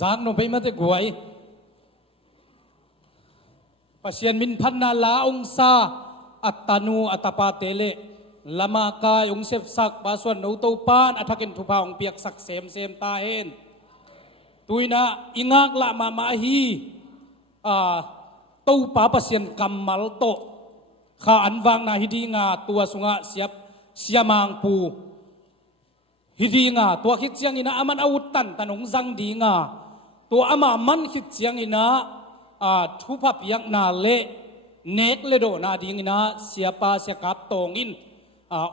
จางนไปมาแต่กวยปัศยันมินพันนาลาองซาอัตตานูอัตปาเตเลลามากายองเสพสักบาส่วนอุตปานอัฐกินทุพาองเปียกสักเสมตาเห็นตุยนะอิงากละมาฮีตู้ปาปัศยันกัมมัลโตข้าอันวางนาฮิดีงาตัวสุงะเสียมังปูฮิดีงาตัวคิดเสียงอินะอามันอาวุธตันตันองจังดีงาตัวอามามันคิดเสียงอินะทุพเปียกนาเละเนกเลโดนาดีงอินะเสียปาเสียกับตองอิน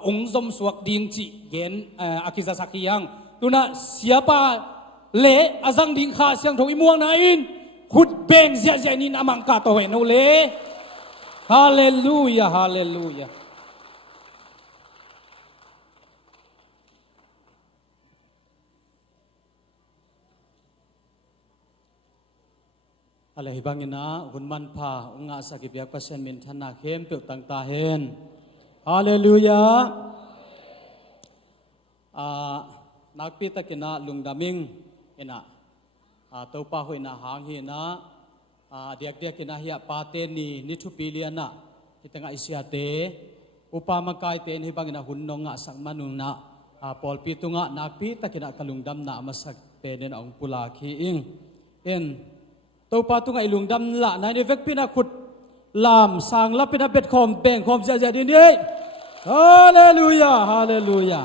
องค์สมสวกดิงจีเกนอากิซาสักยังตัวน่ะเสียปาเละอาจังดิงข้าเสียงถอยม่วงนาอินขุดเบงเสียใจนินอามังกาโตเห็นเอาเละฮาเลลูยาฮาเลลูยาอะไรบางนะหุ่นมันพาองค์อาสักเบียกปัสยันมินธนาเข้มเปลือกต่างตาเห็นฮาเลลูยานักพิตากินะลุงดามิงเอ็นะตัวป้าหุยนะหางเห็นะเดียกกินะเฮียปาเตนีนิทุปิเลียนะที่ตั้งอิสยาเตอุปามากายเตนฮิบางนะหุ่นนงะสักมานุงนะปอลปิตุงะนักพิตากินะกลุงดำนะมาสักเตนองปุลาคีอิงเอ็นตัวปาตุงไอลุงดำละนายเวกพินาขุดลามสางลับพินาเป็ดคอมเป่งคอมเสียใจดีนี้ฮาเลลูยาฮาเลลูยา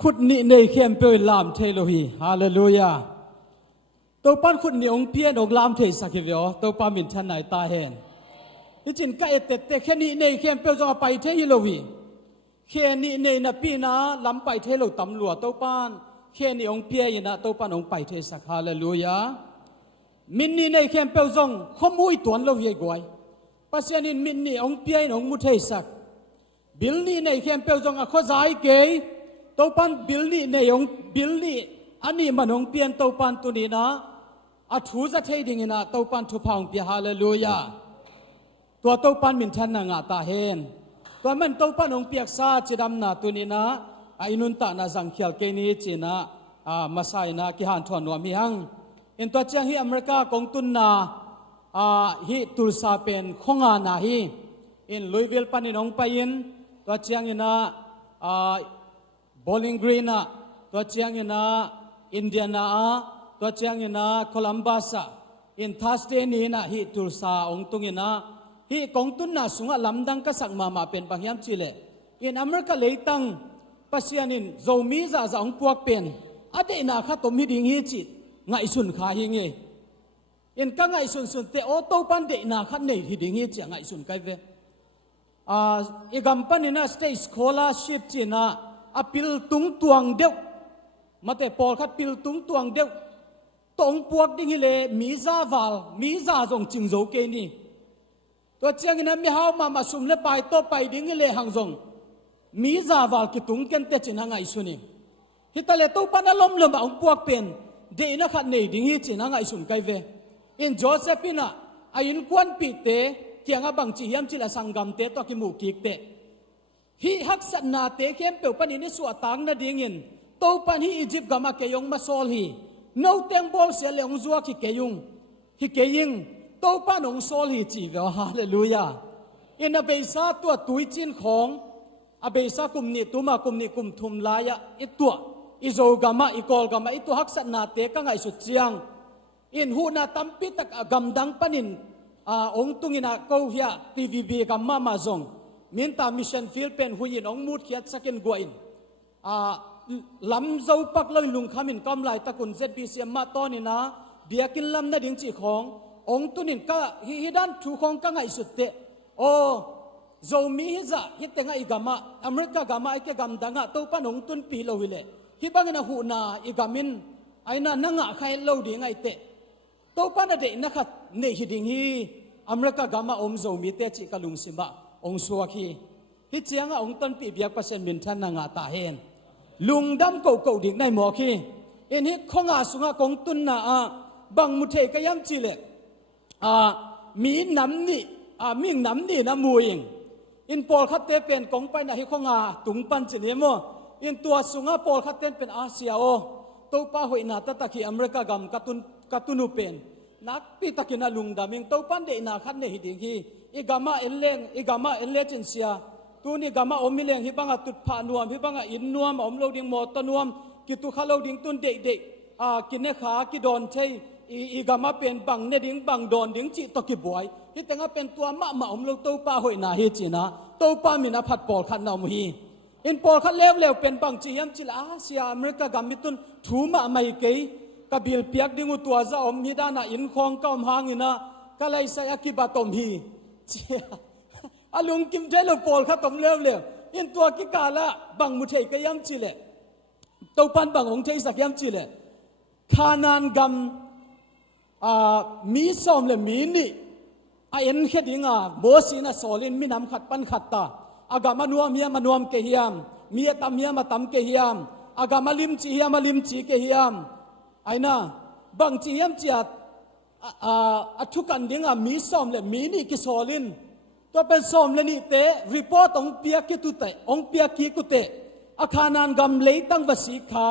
ขุดนี่ในเข้มเปยลามเทโลฮีฮาเลลูยาตัวปั้นขุดนี่องเพียนองลามเทสักเดียวตัวปั้นมินทันไหนตาเห็นนี่จินก็เอตเตแค่นี้ในเข้มเปยจะไปเทโลฮีแค่นี้ในนับปีนะล้ำไปเทโลตำรวจตัวปั้นแค่นี้องเพียยนะตัวปั้นองไปเทสักฮาเลลูยามินนี่ในเข้มเปยจงขมุยตัวโลฮีกวยปัศยานินมินนี่องเพียองมุเทสักบิลนี่ในเข้มเปยจงอะข้อใจเกยตัวปันบิลนี่ในองบิลนี่อันนี้มันองเปลี่ยนตัวปันตัวนี้นะอัฐูจะเทดิ่งนะตัวปันทุพองเปียฮาเลลูยาตัวปันมินทันนางาตาเฮนตัวมันตัวปันองเปียกซาจิดำนาตัวนี้นะอินุนตานาสังเขียลเกนี้จีนะมาใส่นะกิฮันทวนวามีหังเอ็นตัวเจ้าฮีอเมริกากงตุนนาฮีตุลซาเป็นขงานาฮีเอ็นลุยวิลปันนองไปยินตัวเจ้าฮีนะบอลลิงกรีน่ะตัวเชียงนะอินเดียนาตัวเชียงนะโคลัมบัสอินทัสเตนีนะฮิตุลซาองตุงนะฮิกงตุนนะสุงะลำดังกษักมาเป็นบางยามจิเลอินอเมริกาเลยตั้งปัศยานินโจมีจะองพวกเป็นอดีนาข้าตมิดิงฮิจิตไงสุนขาหิงอินก็ไงสุนเตโอโตปันเดนาข้าเนฮิดิงฮิจิไงสุนไกเวอีกัมปันนะสเตย์สคอลาชิพจีนะอพิลตุงตวงเดียวมาแต่ปอลคัดพิลตุงตวงเดียวตองพวกดิ้งเลยมีซาวาลมีซาจงจิงโจเกนี่ตัวเชียงนั้นมีเฮามาสุมเลไปโตไปดิ้งเลยหังจงมีซาวาลกิตุงกันเตจินังไงสุนีฮิตาเลโตปันอารมณ์ลมองพวกเป็นเดนักขัดเนดิ้งฮิจินังไงสุนไกเวอินโจเซฟิน่าอินควันปีเตเทียงบังจียมจิลสังกัมเตตัวกิมูกิกเตฮีฮักษณาเตเข้มเปียวปันนี้สวดตังนาดิ่งินโตปันฮีอียิปต์กามาเกยงมาโซลฮีโนเตงบอลเสียเลงจัวขี้เกยุงฮีเกยิงโตปันองโซลฮีจีเวฮาเลลูยาอินอเบซาตัวตุยจินของอเบซากุมนี่ตุมากุมนี่กุมทุมลายะอิตัวอิโซกามาอิกอลกามาอิตัวฮักษณาเตกังไงสุดเจียงอินหูนาตัมปิตักกำดังปันินองตุงินาโกเฮียทีวีบีกัมมามาซงมินตามิชชันฟิลเป็นหุยินองมูดเขียดสักเกนกวนลำเจ้าปักเลยลุงขามินกำไลตะกุนเซบีเซียมมาตอนนี้นะเบียกินลำนาดิ่งจีขององตุนินก็ฮิดันถูกของก็ไงสุดเตโอโจมีฮิจะฮิตเตงไอกามาอเมริกากามาไอเกกัมดังะตัวป้านองตุนปีโลวิเลฮิบังนะหูนาอีกามินไอน่านังะใครโลดิ่งไอเตตัวป้านเดนักเนฮิดิ่งฮีอเมริกากามาอมโจมีเตจิกลุงสิบะองสวาคีฮิเจียงองต้นปีเบียกเปอร์เซ็นต์มินทันนางาตาเฮนลุงดำเก่าดิ่งในหมอคีเอ็นฮิข้องอาสุงากงตุนนาบังมุเทกยามจิเลมีน้ำนี่มิ่งน้ำนี่นะมวยอินปอลคัดเตเป็นกงไปนะฮิข้องอาตุงปันจิเนโมอินตัวสุงาปอลคัดเตเป็นอาเซียโอ to pa hoi na ta takhi America gam katunu pen nak pi takina lungdaming to pan de na khan ne hiding hi igama ellen chen sia tuni gama omileng hi banga tut pha nuam hi banga in nuam om loading mo to nuam ki tu kha loading tun de kine kha ki don thei igama pen bang ne ding bang don ding chi to ki boy hi tenga pen tua ma om lo to pa hoi na hi china to pa mina phat pol khan na mu hi in pol khan lew pen bang chi yam chila sia America gam mitun thuma mai ke kabil piak dingu tua za om hi dana in khong kaum hangina kalai sa akibatom hi alung kim jelo pol kha tom lew in tua ki kala bang mu thei ka yam chile to pan bang ong thei sak yam chile khanan gam mi som le mi ni a en khedinga bosina solin minam khat pan khat ta agama nuam ke hiam mi tam ke hiam agama lim chi ke hiam aina bang chi yam chia athukan dinga mi som le mi ni ki solin to pen som le ni te report ong pia ki tu te ong pia ki ku te akhanan gam leitang wasi kha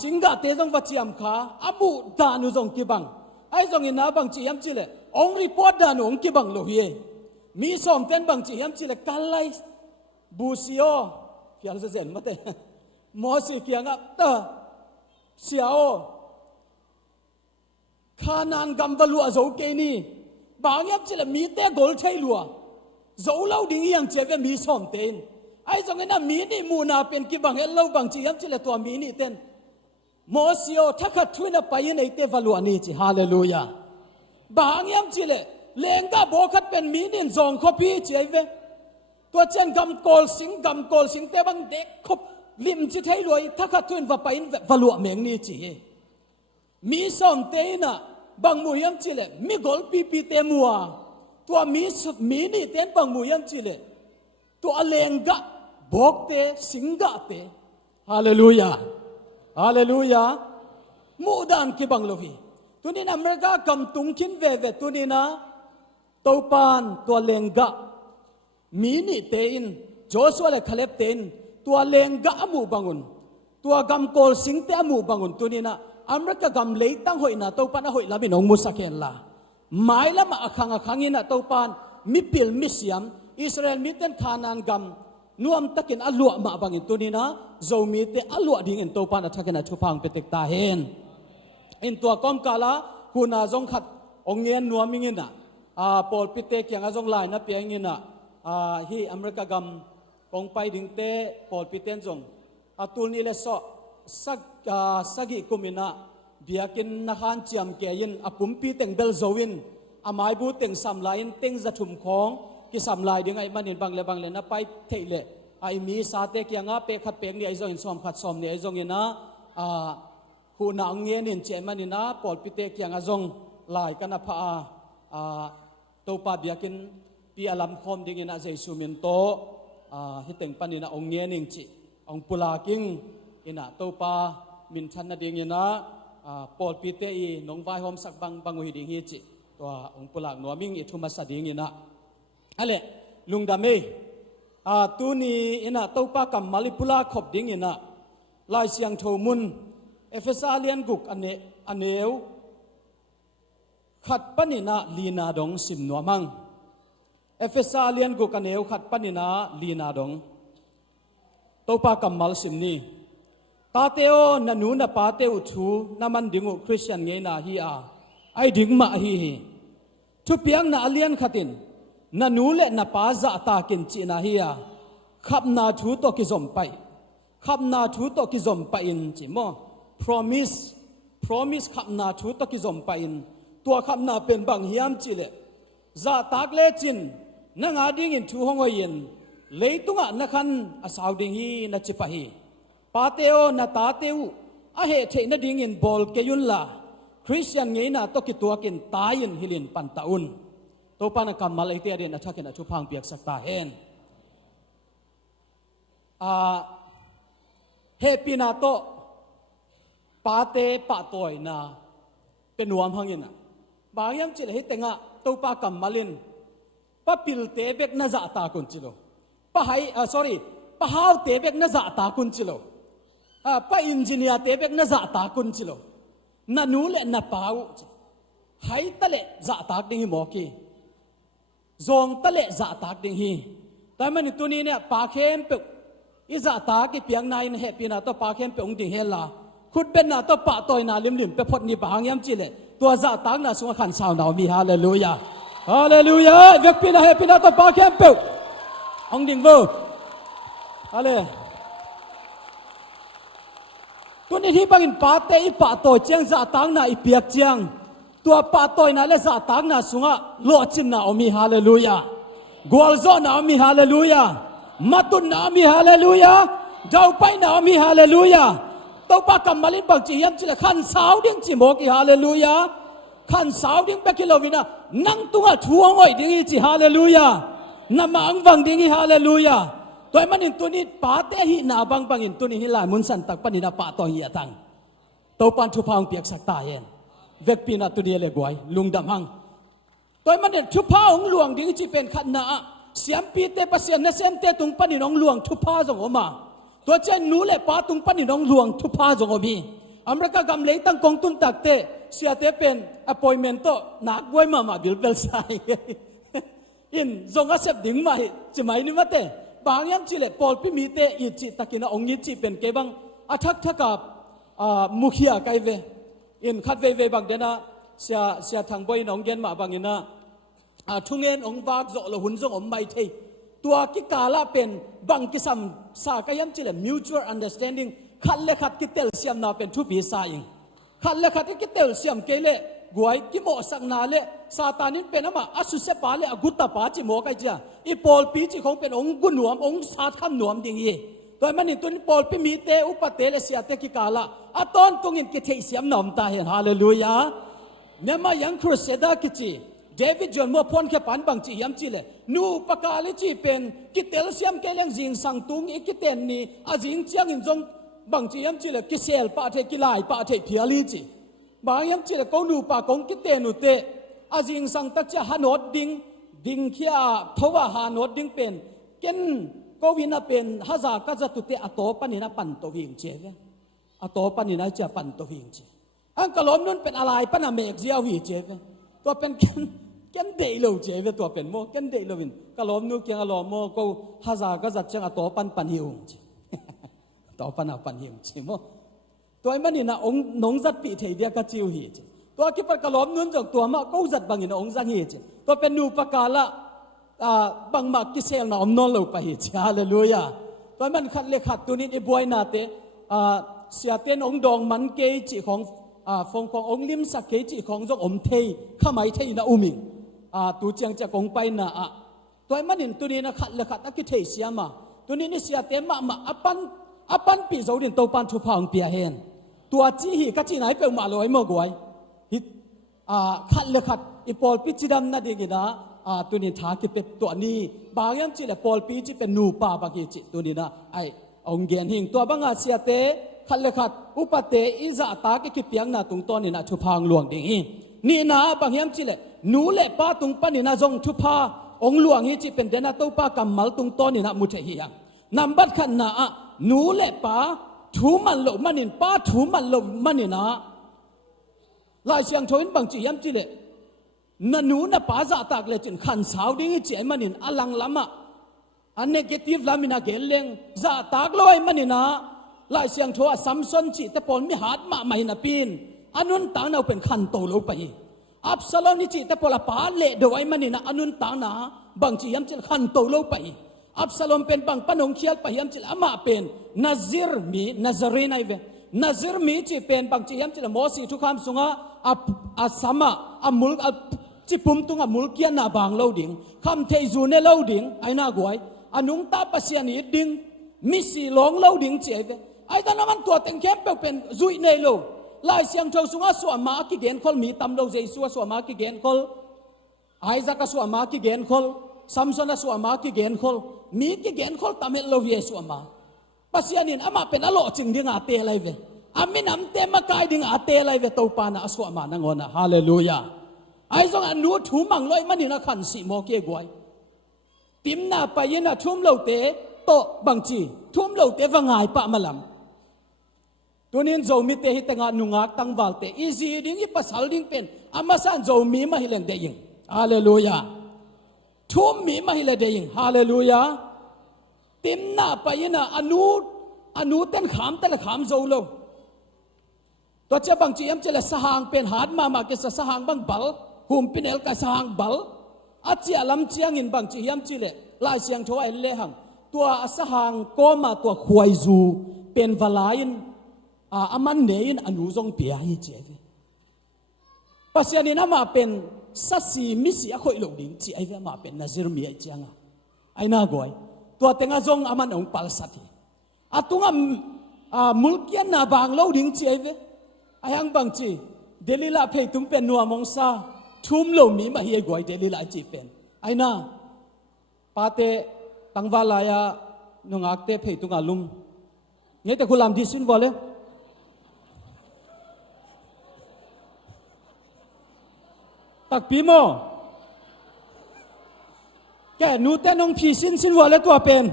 singa te jong wachiam kha amu danu jong ki bang ai jong ina bang chi yam chi le ong report danu ong ki bang lo hi mi som ten bang chi yam chi le kalai busio fial se zen mate mo si kianga ta siao khanan gam balu azo ke ni bang yam chi le mi te gol thai lua zo lo ding yang che ve mi som ten ai jong ina mi ni mu na pen ki bang el lo bang chi yam chi le to mi ni ten mo sio thakha thuina pai nei te valu ani chi hallelujah bang yam chi le lenga bo khat pen mi nin zong khopi chi ai ve to chen gam kol sing te bang dek khop lim chi thai loi thakha thuin va pain valu meng ni chi mi som te na bang mu yam chi le mi gol pi te muwa to mi ni ten bang mu yam chi le to alenga bok te singa te hallelujah mudan ki bang lohi tunin America kam tungkin ve tunina topan to lenga mini tein Joshua le Caleb tein to lenga amu bangun to gam kol sing te amu bangun tunina America gam leitang hoina topan a hoi lamin ong musaken la maila ma akhangina topan mipil misiam Israel miten khanan gam nuam takin alua ma bangin tunina zomi te alua ding in topan athakena thupang petek ta hen in tua kom kala huna jong khat ongien nuamingina pol pite kyang ajong lai na piangina hi America gam kong pai ding te pol piten jong atul ni le so sagi kumina biakin na khan chiam ke yin apumpi teng bel zowin amai bu teng sam lain teng za thum khong ki sam lai ding ai manin bangle na pai theile ai mi sa te kyanga pe khat peng ni ai jong in som khat som ni ai jong ina hu na nge nin che manina pol pite kyanga jong lai kana pha to pa biakin pi alam khom ding ina jesu min to hiteng panina ong nge ning chi ong pula king ina to pa min than na ding ina pol pite I nong vai hom sak bang hi ding hi chi to ong pulak no ming I thuma sa ding ina ale lungdame tu ni ina to pa kam malipula khop ding ina lai siang thomun Efesalian guk aneu khat panina lina dong sim nuamang Efesalian guk aneu khat panina lina dong topa kamal simni tateo nanu na pateu thu naman dingu Christian nge na hi ai dingma hi thu piang na alian khatin nanu le na pa za ta kin chi na hi khap na thu to ki zom pai in chi mo promise khap na thu to ki zom pai in tua khap na pen bang hiam chi le za tak le chin na nga ding in thu hongoi yin leitunga na khan asaw ding hi na chi pa hi pateo na tateu a he the na ding in bol ke yun la Christian nge na to ki tua kin tayin hilin pan taun to pan kam mal ai te rin athaken athu phang piak sakta hen happy na to pate pa toy na penuam hangina bayam chile he tenga to pa kam malin pa pil te bek na za ta kun chilo pa hai pa haw te bek na za ta kun chilo pa engineer te bek na za ta kun chilo na nu le na pau hai ta le za tak ding hi mo ki zong ta le za tak ding hi ta man tu ni ne pa khem pe i za ta ki piang nai ne he pi na to pa khem pe ong ding he la khut ben na to pa toy na lim lim pe phot ni bang yam chi le tua za tak na sunga khan sao naw mi hallelujah hallelujah vek pi na he pi na to pa khem pe ong ding vô ale tu ni hi bangin pa te i pa toy chiang za tak na i piak chiang tua pa toy na le za tak na sunga lo chin na omi hallelujah gol zo na omi hallelujah matun na omi hallelujah jau pai na omi hallelujah to pa kamalin bang chi yam chi la khan sao ding chi mo ki hallelujah khan sao ding be ki lovina nang tunga thuang oi ding chi hallelujah na mang wang ding hallelujah toy manin tunit pa te hi na bang bangin tunin hi lai mun san tak panina pa to hi atang to pan thu phang piak sak ta hen vek pina tu dia le goi lungdam hang toy manin thu pha ong luang ding chi pen khat na siam pi te pasien na sem te tung panin ong luang thu pha jong oma to chen nu le pa tung panin ong luang thu pha jong obi amraka gam le tang kong tum tak te sia te pen appointment to nak goi ma bil bel sai in zong a sep ding mai chi mai ni mate bang yam chi le pol pi mi te i chi takina ong ni chi pen ke bang athak thaka mukhia kai ve in khat ve bang dena sia thang boi nong gen ma bang ina thungen ong bak zo lo hun zong om mai thei tua ki kala pen bang ki sam sa ka yam chi le mutual understanding khat le khat ki tel siam na pen thu pi sa ing khat le khat ki tel siam ke le guai ki mo sak na le satanin pen ama asu se pa le aguta pa chi mo kai cha i pol pi chi khong pen ong gun nuam ong sa kham nuam ding ye toy mani tun pol pi mi te upate le sia te ki kala aton tungin ki thei siam nom ta hen hallelujah mema yang crusada ki chi David John mo phon khe pan bang chi yam chi le nu pakali chi pen ki tel siam ke leng jing sang tung e ki ten ni a jing chiang in jong bang chi yam chi le ki sel pa the ki lai pa the phiali chi bang yam chi le ko nu pa kong ki te nu te a jing sang tak cha hanot ding khia thowa hanot ding pen ken ko wina pen haza ka za tu te ato panina pan to wing che ve ato panina cha pan to wing che ang kalom nun pen alai pana mek zia wi che ve to pen ken dei lo che ve to pen mo ken dei lo win kalom nu kyang alom mo ko haza ka za chang ato pan hiung che to pan hiung che mo toy mani na ong nong zat pi thei dia ka chiu hi che to ki par kalom nun jong to ma ko zat bangin ong jang hi che to pen nu pakala bang ma ki sel na om non lo pa hi che hallelujah toy man khat le khat tunin e boy na te sia ten ong dong man ke chi khong phong khong ong lim sak ke chi khong jong om thei khamai thei na uming tu chiang cha kong pai na toy manin tunin na khat le khat ki thei sia ma tunin ni sia te ma apan pi zo din to pan thu phang pia hen tua chi hi ka chi nai pe ma loi mo goi hi khat le khat i pol pi chi dam na de gi na tunin tha ki pe to ni bang yam chi le pol pi chi pe nu pa ba ki chi tunin na ai ong gen hing to banga sia te khat le khat upate iza ta ki piang na tung ton ni na thu phang luang ding hi ni na bang yam chi le nu le pa tung pa ni na zong thu pha ong luang hi chi pen de na to pa kamal tung ton ni na mu the hi ya number khan na nu le pa thu man lo manin pa thu man lo manina lai siang thoin bang chi yam chi le na nu na pa za tak le chin khan sao ding chi manin alang lama an negative lamina geleng za tak loi manina lai siang tho samson chi te pon mi hat ma mai na pin anun ta na pen khan to lo pa hi absalom ni chi te pola pa le do ai manina anun ta na bang chi yam chi khan to lo pa hi Absalom pen bang panong khial pahiyam chil ama pen Nazir mi Nazarin ai ve Nazir mi chi pen bang chi yam chil mosi thu kham sunga asama amul chi pum tung amul kian na bang loading kham thei zu ne loading aina guai anung ta pasian hi ding mi si long loading chi ai ve ai ta naman to teng khem pe pen zui nei lo lai siang thau sunga su ama ki gen khol mi tam lo jesu su ama ki gen khol Isaac su ama ki gen khol Samson su ama ki gen khol mi ki gen khol tamel lo yesu ama pasianin ama pen alo ching ding ate lai ve amin am te ma kai ding ate lai ve to pa na asu ama na ngona hallelujah ai zong anu thu mang loi mani na khan si mo ke goi tim na pa yin na thum lo te to bang chi thum lo te wangai pa malam ตัวนี้โจมีเตหิตงานุงากตั้งวาลเตอีซีดิ้งอีปัสสัลดิ้งเป็นอามาสันโจมีมาฮิเลนเดยิงฮาเลลูยาทุ่มมีมาฮิเลนเดยิงฮาเลลูยาติมนาไปนะอนุเต้นขามแต่ละขามโจโลตัวเจ้าบางจีเอ็มจะละสหางเป็นหาดมาเกสสหางบางบัลหุมปินเอลกับสหางบัลอาเจียลำเจียงินบางจีเอ็มจิเลลายเสียงโชว์เอลเลหังตัวสหางก็มาตัวควายจูเป็นวลายินอามันเนียนอนุจงเปียให้เจ้าปัสยานีน่ามาเป็นสัตสีมิสิอคอยหลงดิ่งจีไอเวมาเป็นนาซิรมีไอเจียงไอน่ากอยตัวเต็งอาจงอามันองปัลสัตย์อาตุงมุลกี้นาบางเล่าดิ่งจีไอเวไอฮังบางจีเดลิลาเพย์ตุงเป็นนัวมงซาทุ่มเล่ามีมาเฮียกอยเดลิลาจีเป็นไอน่าปาเตตั้งวาลายานงอักเตเพย์ตุงอาลุมเนี่ยแต่คุณลำดิสินวอลเลยตักปีโมแกนูแต่น้องพีสินวอลเลยตัวเป็น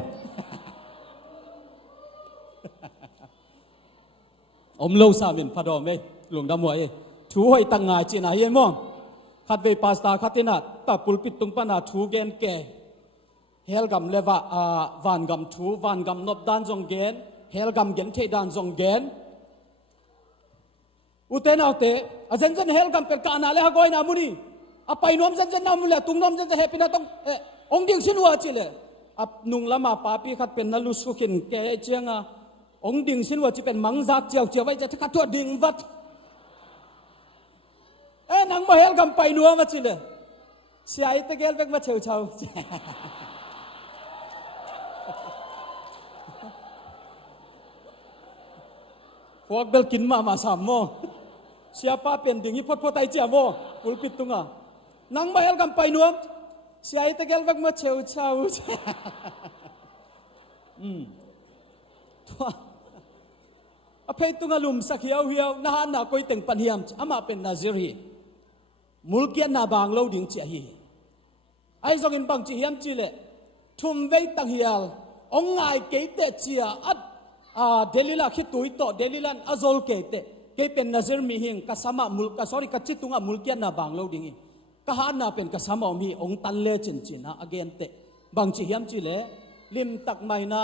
อมโลซามินพาดอมเอ้หลวงดำมวยถูให้ตั้งงายจีน่าเยี่ยมมั้งขัดเวปาสตาขัดตินัดตาปุลปิดตุงปนาถูเกนแกเฮลกัมเลวะวันกัมถูวันกัมนบดานจงเกนเฮลกัมเกนเทดานจงเกนอุเทนเอาเตอาจารย์เฮลกัมเป็นการอะไรฮะก้อยนามุนีอาไปน้อมจันนามุนีตุงน้อมจันเฮปินาต้ององค์ดิ่งสินวัวจิเลอับนุงละมาปาปีขัดเป็นนลุสุขินแกเจียงองค์ดิ่งสินวัวจะเป็นมังซักเจียวไว้จะขัดตัวดิ่งวัดนังมาเฮลกัมไปนัวมาจิเลเสียไอ้ตะเกลเวกมาเฉียวพวกเบลกินมาสามโมเสียป้าเป็นดิ่งยี่พอไตเจียโมปุลปิดตุงนังมาเฮลกัมไปนัวเสียไอ้ตะเกลเวกมาเฉียวตัวอภัยตุงลุมสักเหี่ยวน่าหน้าก้อยเต็งปัญญามอามาเป็นนาซิรีมุลเกียนนาบางเล่าดิ่งเจียฮีไอ้ส่งอินบังจีเฮียมจีเลทุ่มเวตังเฮียลองไงเกยเตเจียอัดเดลิลาคิดตุยโตเดลิลันอโซลเกยเตเกยเป็นนาซิรมีหิงกัสมามุลกัสอริกัจิตุงมุลเกียนนาบางเล่าดิ่งกะฮานาเป็นกัสมามีองตันเลจินนะอเกนเตบังจีเฮียมจีเลลิมตักไม่นะ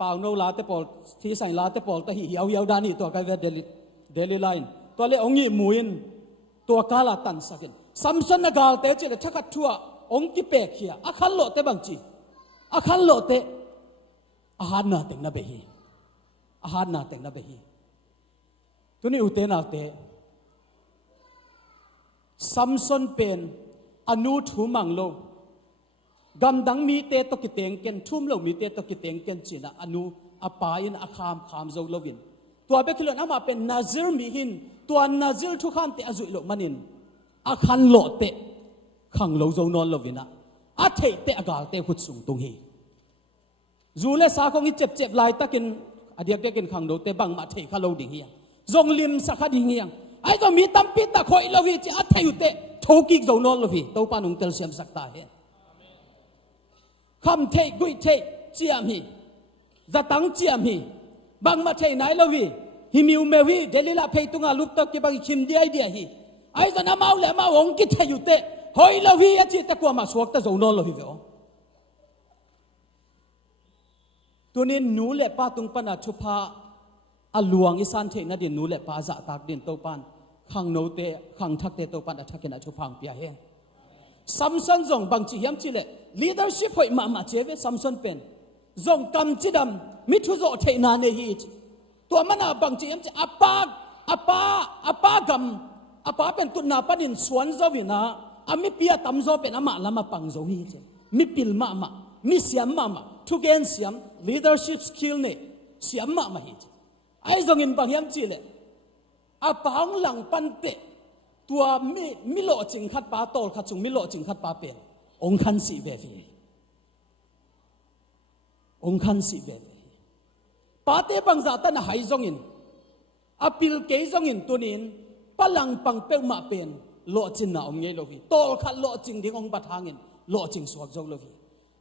ป่าวโนลาเตปอลที่ใส่ลาเตปอลตะหีเหี่ยวดานี่ตัวกันเวเดลิไลน์ตัวเลองงี้มุยนตัวกาลาตันสักินซัมซอนนากาลเตจิเลทักทัวองกิเปกเฮียอาคันโลเตบังจีอาคันโลเตอาหารนาเต็งนาเบฮีอาหารนาเต็งนาเบฮีตัวนี้อุเตนาเตซัมซอนเป็นอนุทูมังโลกำดังมีเตตกิเตงเกนทุ่มเรามีเตตกิเตงเกนจีนะอนุอปายินอาคามโจลวินตัวเบคลนอามาเป็นนาซิรมีหินตัวนาซิรทุกขันเตอจุยโลมันินอาคันโลเตขังโลโจนอนลวินะอาเทเตอากาลเตขุดสุงตุงฮีจูเลสาคงอิเจ็บลายตะกินอดียกเกินขังโลเตบังมาเทขะโลดิ่งเฮียจงลิมสักดิ่งเฮียไอ้ตัวมีตั้มปิดตะคอยโลวิจีอาเทยุเตทุกิกโจนอนลวิตัวปานุงเตลเซียมสักตาเฮคำเทกุยเทเจียมฮีจะตั้งเจียมฮีบังมาเทไหนลวิฮิมิวเมวีเดลิลาเพย์ตุงาลุกตะกิบังคิมดีไอเดียฮีไอ้จะน้ำเอาแหลมาองกิเทยุเตหอยลวิอาจิตตะกัวมาสวกตะโจนอนลวิเวอตัวนี้นูเละป้าตุงปนาชุพาอลวงอิสันเทนัดเดียนูเละป้าจะตากดินโตปันขังโนเตขังทักเตโตปันอัฐกินอชุพังเปียเฮซัมซันจงบางจีเฮียมจีเล่ leadership หอยมาเจเวซัมซันเป็นจงกำจีดำมิทุโจเทนาเนฮีตัวมันบางจีเฮียมจีอาปากำเป็นตุนาปนินสวนโจวินะอามิเปียตำโจเป็นอามาลามาปังโจฮีเจมิปิลมามิเสียมมาทุกเกนเสียม leadership skill เนี่ยเสียมมาฮีไอ้จงอินบางเฮียมจีเล่อาปางหลังปันเตตัวมิโลจิงขัดปาโตลขัดจุงมิโลจิงขัดปาเป็นองคันสีเวฟีองคันสีเวฟีปาเตบังซาตันหายจงอินอปิลเกยจงอินตัวนี้พลังปังเปกมาเป็นโลจินนาองเงยโลฟีโตลขัดโลจิงดิ้งองบัดหางินโลจิงสวกจงโลฟี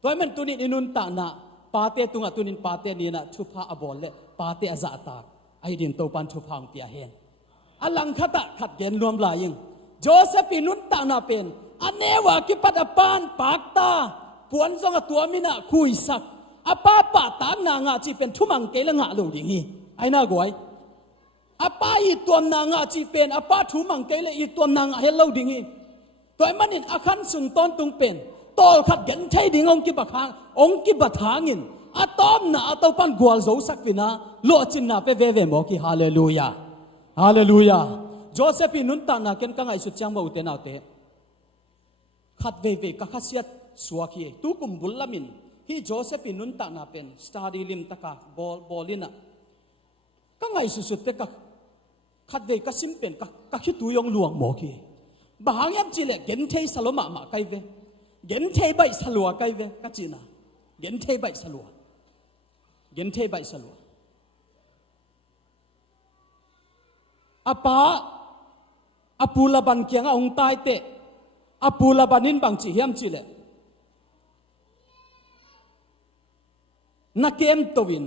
ตัวมันตัวนี้อินุนตานะปาเตตุงตัวนี้ปาเตนี่นะชุพาอบอลเล่ปาเตอาซาตา ไอดินโตปันทุพังเปียเฮนอลังคตะขัดเกณฑ์รวมลายิงโจเซฟีนุนตานาเป็นอันเนวากิปัดปานปากตาปวนซงตัวมินะคุยสักอป้าป่าตางนางาจีเป็นทุมังเกลงะลูดิงีไอน่ากวยอป้าอีตัวนางาจีเป็นอป้าทุมังเกลอีตัวนางเฮลลูดิงีตัวมันนี่อาคันสุนต้นตุงเป็นตอลขัดกันใช่ดิ่งองกิบะคางองกิบะทางินอาตอมนาอาตอปันกวลโซสักวินาโลจินนาเปเวเวโมกิฮาเลลูยาฮาเลลูยาโจเซฟีนุนตานาเกนกังไอสุดจังบ่อุเตนาเตขัดเวเวกะขัดเสียสวากีตุกุมบุลลามินฮีโจเซฟีนุนตานาเป็นสตาดีลิมตะกะบอลินะกังไอสุดเตกะขัดเวกะซิมเป็นกะคิตุยองหลวงโมกีบางยับจิเลเกนเทสโลมาไกเวเกนเทใบสลัวไกเวกะจีนาเกนเทใบสลัวเกนเทใบสลัวอาป้าอาปูลาบันเกียงองตายเตอาปูลาบันินบางจีเฮียมจิเลนักเกมตัววิน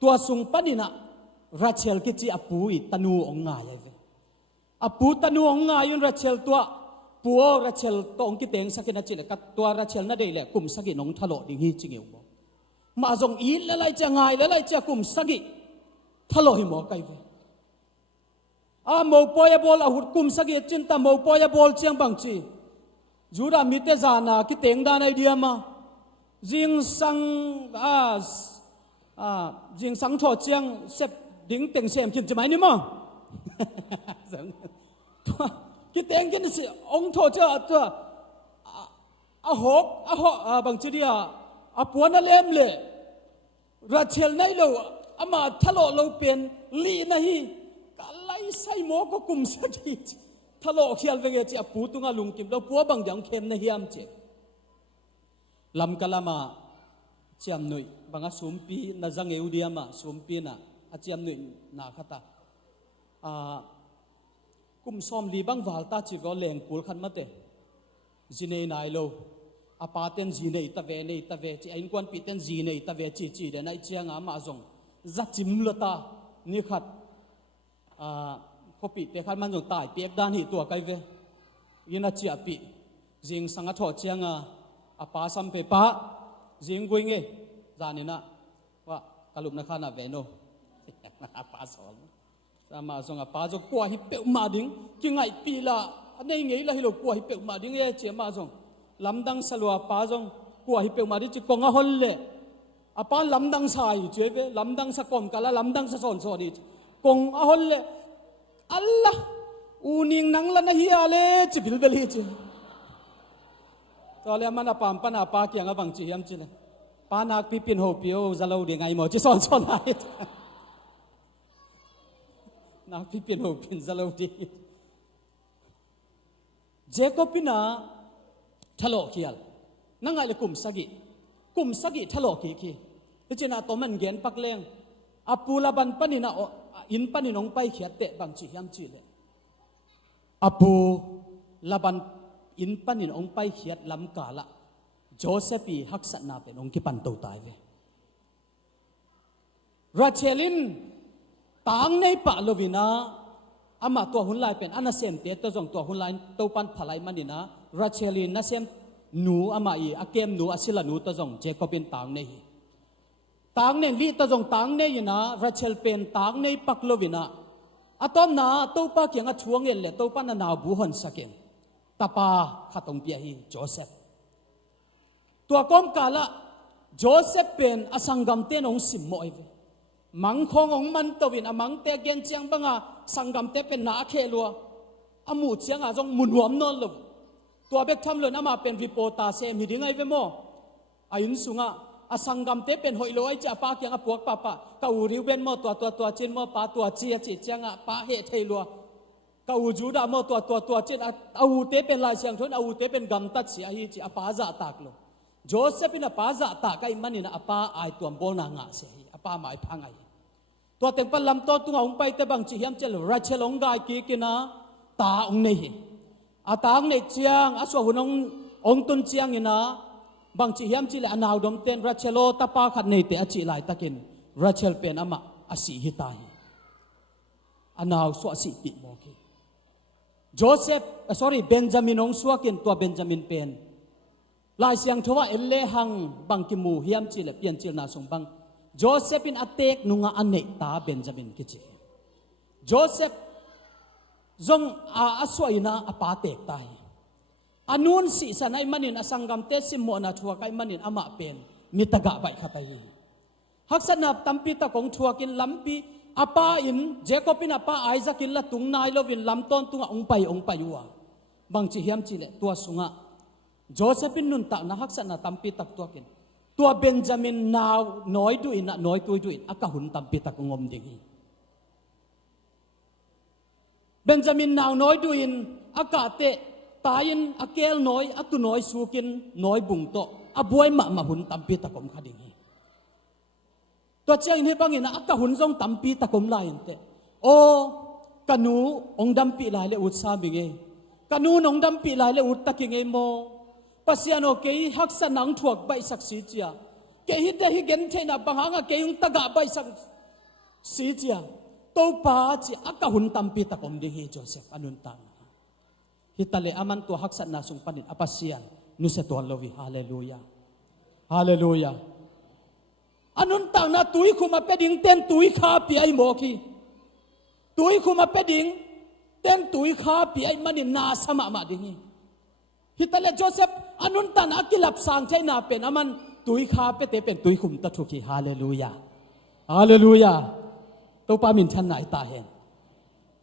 ตัวสุงปนินะราเชลกิจิอาปูอีตนูองงายเวอาปูตนูองงายุนราเชลตัวปัวราเชลตองกิเตงสักินจิเลกัตัวราเชลนั่นเองแหละกุมสักินองทะเลดิ่งฮีจิงเอวมาจงอีละไลจะง่ายละไลจะกุมสักิทะเลหิมอไกเวโมปอยบอลอาหุดกุมสักิจินตาโมปอยบอลเชียงบังจีจูรามิเตจานากิเตงดานไอเดียมาจิงสังทอเชียงเสพดิ่งเต็งเสียมกินจะไหมนี่มั้งกิเตงกินสิองทอเจ้าตัวหกบางจีเดียปวนนั่นเล่มเลยราเชลในเรามาทะเลาะเราเป็นลีนะฮีกะไลใส่หมอก็กุมสักทีทะเลาะเขียนเวงจีปูตุงาลุงกิมเราปัวบางอย่างเข้มนะฮีอัมเจลำกะละมาเจียมหนุ่ยบางสุมปีน่าจังเอวเดียมาสุมปีน่ะเจียมหนุ่ยนาคตากุมซ้อมลีบังวาลตาจีก็แรงกูลขันมาเตจีเนยนายโลอาปาเตนจีเนยตะเวเนยตะเวจีไอ้กวนปีเตนจีเนยตะเวจีเดนไอเจียงอามาจงจัดจิมลตานี่ขัดพอปีเตขันมันจงตายเปียกด้านหีตัวไกเวยินาจีอาปีจิงสังกัดทอเจียงอาปาสัมเปปะจิงกุยเงจานินะว่ากลุมนักขานาเวโนอาปาสอนsama zonga pa zo kwa hi pe ma ding ki ngai pi la anei ngei la hi lo kwa hi pe ma ding e che ma zong lamdang salwa pa zong kwa hi pe ma di chi konga hol le apa lamdang sai che ve lamdang sa kom kala lamdang sa son so di kong a hol le allah uning nang la na hi ale chi bil bel hi chi to le man apam pa na pa kyang abang chi yam chi le pa nak pi pin ho pio zalo de ngai mo chi son son aiนักพิพิธภัณฑ์พินซาลูดีเจคอปิน่าทะเลาะเขียลนั่งไงเลยกุมสกิทะเลาะขี้ที่เจน่าตัวมันเกณฑ์ปักเลงอาปูลาบันปนิน่าอินปนินองไปเขียดเตะบางจียามจีเลยอาปูลาบันอินปนินองไปเขียดลำกาละโจเซฟีฮักษณาเป็นองค์กิปันโตตายเวราเชลินต่างในป่าโลวินาอามาตัวหุ่นลายเป็นอันนั้นเซมเตะตัวจงตัวหุ่นลายตัวปันพลายมันนี่นะราเชลินนั่นเซมหนูอามาอีอาเกมหนูอาศิลาหนูตัวจงเจก็เป็นต่างในลีตัวจงต่างในนะราเชลเป็นต่างในปักโลวินาอาตอนน่ะตัวป้าเกี่ยงอาช่วงเงินเลยตัวป้าน่ะหนาวบุหันสักเองตาป้าขัดตรงเปียฮีโจเซฟตัวก้มกาละโจเซฟเป็นอสังกัมเตนองสิมโมยมังคงองมันตวินมังเตเกนเจียงบังสังกัมเตเป็นนาเคลัวมูเจียงจงมุนหวมนอนลงตัวเบกทำเลยนะมาเป็นริโปตาเซมีดิ้งไอเวโมอายุนสุงสังกัมเตเป็นหอยลอยจะปาเกียงปวกปะกาอูริวเบนโมตัวจินโมปาตัวเจียจิเจียงปาเฮเทลัวกาอูจูดาโมตัวจินอาอูเตเป็นลายเสียงทนอาอูเตเป็นกัมตัดเสียฮีจิปาจะตากลงโจเซฟินปาจะตากไอมันนี่นะปาไอตัวโบนางาเสียป้าหมายพังไงตัวเต็งปลำตัวตุงองไปแต่บางจีเฮียมเจลราชลงกายกีกินะตาองนี่ตาองนี่เจียงสวหุ่นองตุนเจียงนี่นะบางจีเฮียมจีเลยอนาวดมเต้นราชโลตาป้าขัดนี่เตอจีไหลตะกินราชเป็นอามา อาศิฮิตายอันนาวสวสิปิโมกีโจเซฟเบนจามินองสวกินตัวเบนจามินเป็นลายเสียงทว่าเอเลหังบังกิมูเฮียมจิเลเปียนจิลนาสงบังโจเซฟอินอเตกนุงอันเนตาเบนจามินกิจิโจเซฟจงอาสวยนะอปาเตกตายอนุนสิสันไอมันินอสังกัมเตสิโมนาทัวไกมันินอามาเป็นมิตรกะใบขัตยฮักษณะตัมปีตะกงทัวกินลำปีอปาอินเจโคปินอปาไอซักินละตุงนายโลวินลำต้นตุงองไปวัวบางจิเฮียมจิเลตัวสุงะโจเซฟินนุนตะนะฮักษณะตัมปีตะตัวกินตัวเบนจามินนาวน้อยดูอินน้อยตัวดูอินอากาหุนตัมปีตะกงอมดิงีเบนจามินนาวน้อยดูอินอากาเตตายินอเกลน้อยอตุน้อยสูกินน้อยบุงโตอบวยมาหุนตัมปีตะกงคดิงีตัวเจ้าอินเฮบังอินอากาหุนจงตัมปีตะกงลายอินเตโอกันูองดัมปีลายเลอุดซาบิเงกันูองดัมปีลายเลอุดตะกิเงโมปัสยานโอเกยฮักษนังถวกใบสักสีเจียเกฮิดเฮเกนเทนะบังหางเกยุงตะกะใบสักสีเจียโตปาจีอากาหุนตัมปีตะกงดิฮีโจเซฟอนุนตังฮิตาเลอามันตัวฮักษนาสุงปันินอปัสยานนุสตัวลวิฮาเลลูยาฮาเลลูยาอนุนตังนะตุยคุมาเป็ดิงเต้นตุยคาปีไอโมกีตุยคุมาเป็ดิงเต้นตุยคาปีไอมันินนาสมามาดิฮีฮิตาเลโจเซฟอนุนตันอากิลับสังใช้นาเป็นอามันตุยคาเป็ดเป็นตุยคุมตะทุกีฮาเลลูยาฮาเลลูยาตัวปามินทันไหนตาเห็น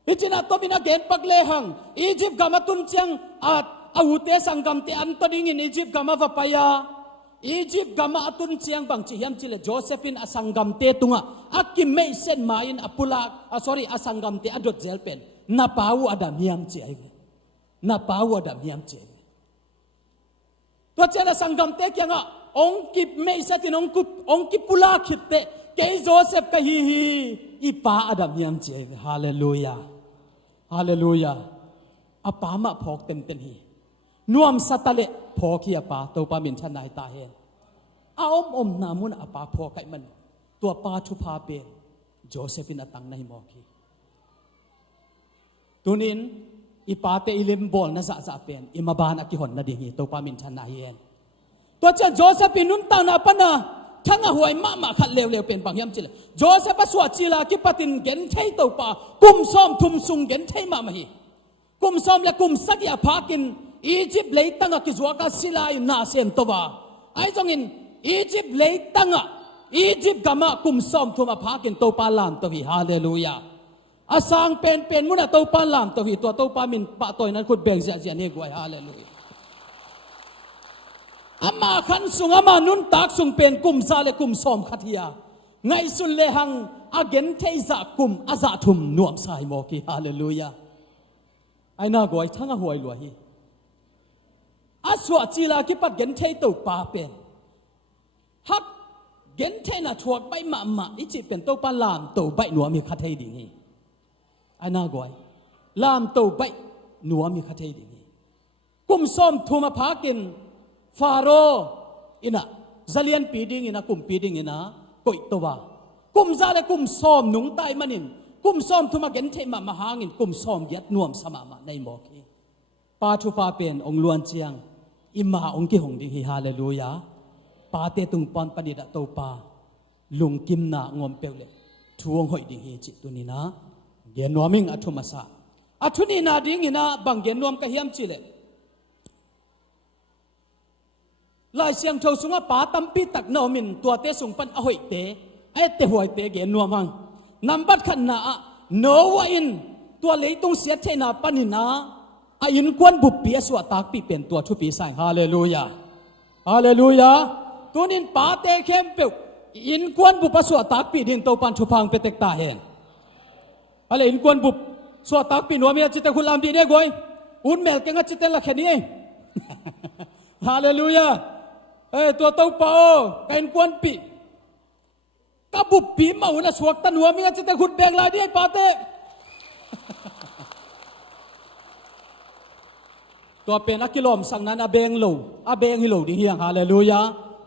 อิจินาตัวมินาเกนปักเลหังอียิปต์กามาตุนเชียงอาวุเตสังกัมเตอันตดิงินอียิปต์กามาฟปายาอียิปต์กามาตุนเชียงบางจิฮัมจิเลโจเซฟินอสังกัมเตตุงะอากิเมเซนมาอินอปุลาอสังกัมเตอดดเจลเป็นนาปาวอดามิยมเจนาปาวอดามิยมเจตัวเจ้าสังกัมเตกียงะองกิเมสตินองกิปุลาขิดเตเกยโจเซฟกะฮีอีปาอดัมยามเจฮาเลลูยาฮาเลลูยาอปามะพอกเต็มฮีนวมสตะเลพอกีอปาตัวปามินชนายตาเห็นอมนามุนอปาพอไกมันตัวปาทุพาเปนโจเซฟินอตังในมอกีตุนินอีปาเตอิเลมบอลนะจะเป็นอิมาบานอกิหอนนะดิฮีตัวปามินชนายเห็นตัวเจ้าโจเซฟินุนตังนะปนะทั้งหวยมาขัดเลวเป็นบางยามจิเลโจเซฟสวดจิลากิปตินเกนเทยตัวปากุมซ้อมทุมซุงเกนเทยมาฮีกุมซ้อมและกุมสักยาพากินอียิปต์เลยตั้งกิจวัตรศิลาอินาเซนตัวไอ้จงอินอียิปต์เลยตั้งอียิปต์กามากุมซ้อมทุมาพากินตัวปาลามตัวฮีฮาเลลูยาอาสังเป็นมุนะตัวปาลามตัวฮีตัวปามินปะตัวนั้นคุดเบงเสียเนกวยฮาเลลูยาอามาขันสุงอามานุนตักสุงเป็นกุมซาเลกุมซอมขัดยาไงสุนเลหังอาเกนเทซากุมอาซาทุมนวมสายโมกีฮาเลลูยาไอ้น่ากวยทั้งหวยลวยอาสวดจีลากิปัดเกนเทตัวปาเป็นฮักเกนเทน่ะถวกใบมาอิจิเป็นตัวปาลามตัวใบหนัวมีขัดให้ดีงี้ไอ้น่ากวยลามตัวใบหนัวมีขัดให้ดีงี้กุมซอมทุมาพากินฟาโรอินะจะเลียนปีดิ้งอินะกุมปีดิ้งอินะกุยตัวกุมซาเลกุมซ้อมหนุงไตมันินกุมซ้อมทุมาเกนเทมาหางินกุมซ้อมยัดนวมสมามาในหมอกีปาทุปาเป็นองล้วนเจียงอิมาองกิหงดิฮิฮาเลลูยาปาเตตุงปอนปนิดะโตปาลุงกิมนางอมเปลเลทวงหอยดิฮิจิตุนีนะเกนนวมิงอัทุมาสาอัทุนีนาดิ้งอินะบังเกนนวมกะเฮียมจิเลลายเสียงเท่าสุงป้าตั้มปีตักนอมินตัวเตสุงปันอหอยเตไอเตหวยเตเกนนัวมังนำบัดขันนาโนวอินตัวเลยตรงเสียเทนาปันินาอินควนบุปผีสวดตากปีเป็นตัวทุปีใส่ฮาเลลูยาฮาเลลูยาตัวนินป้าเตเข้มเปวอินควนบุปสวดตากปีดินตัวปันชุพังเปเตกตาเห็นอะไรอินควนบุปสวดตากปีนัวมีจิตตะคุลามดีเด้กวยอุนเมลเก่งจิตตะละแค่นี้ฮาเลลูยาตัวเต้าเปาไก่กวนปีกะบุบปีมาอุณสวกตันหัวมีกันจะขุดแบงลายได้ปาเต้ตัวเป็นนักกิโลมสั่งนั้นอาเบงโลอาเบงฮิโลดิเฮียงฮาเลลูยา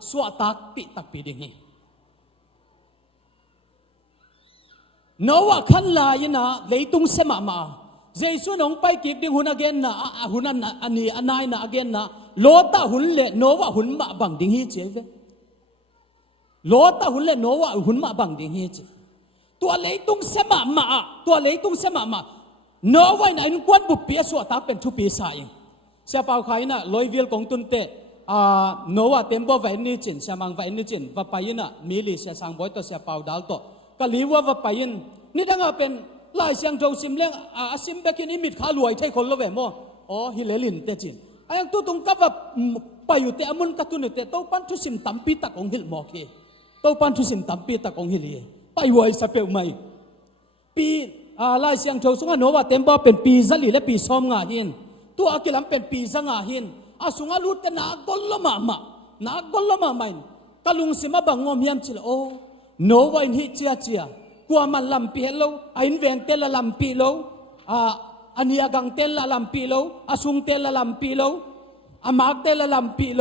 สวตักปีตักปีดิเฮี โนวาขันลายนะเลยตุงเสมามาเจสุนองไปกิบดิหุนอเกนนะหุนอันนี้อันนายนะอเกนนะโลตาหุนเลโนวาหุนมาบังดิงฮีเจเวโลตาหุนเลโนวาหุนมาบังดิงฮีเจตัวเลยตุงเสมามาตัวเลยตุงเสมามาโนวาไหนกวนบุปผิสวตาเป็นทุปีสายเสียเปล่าใครนะลอยวิลของตุนเตโนวาเต็มบ่ไว้นี่จินเสียมังไว้นี่จินว่าไปนะมีลิเสียสังบ่อยตัวเสียเปล่าดาลตัวก็ลีว่าไปนี่ดังเป็นลายเสียงโจซิมเล้งซิมเบกินอิมิดขารวยไทยคนละเวมอ๋อฮิเลลินเตจินไอ้ยังตัวตรงกับว่าไปอยู่แต่อมุนกัตุนเตโตปันทุสิมตัมปีตะของฮิลมอกเฮโตปันทุสิมตัมปีตะของฮิลเฮไปไว้สเปลไม่ปีลายเสียงโจสุงโนวาเต็มบ่เป็นปีซะลีและปีซ้อมงาหินตัวอักิลัมเป็นปีซะงาหินสุงาลุดแต่นากอลละมาไม่กะลุงสิมาบังงอมยามจิลโอโนวาอินฮิเจียกว่ามันลำปีโลอินเวนเตลลำปีโลอันนี้กังเตลลำปีโลสุงเตลลำปีโลมากเตลลำปีโล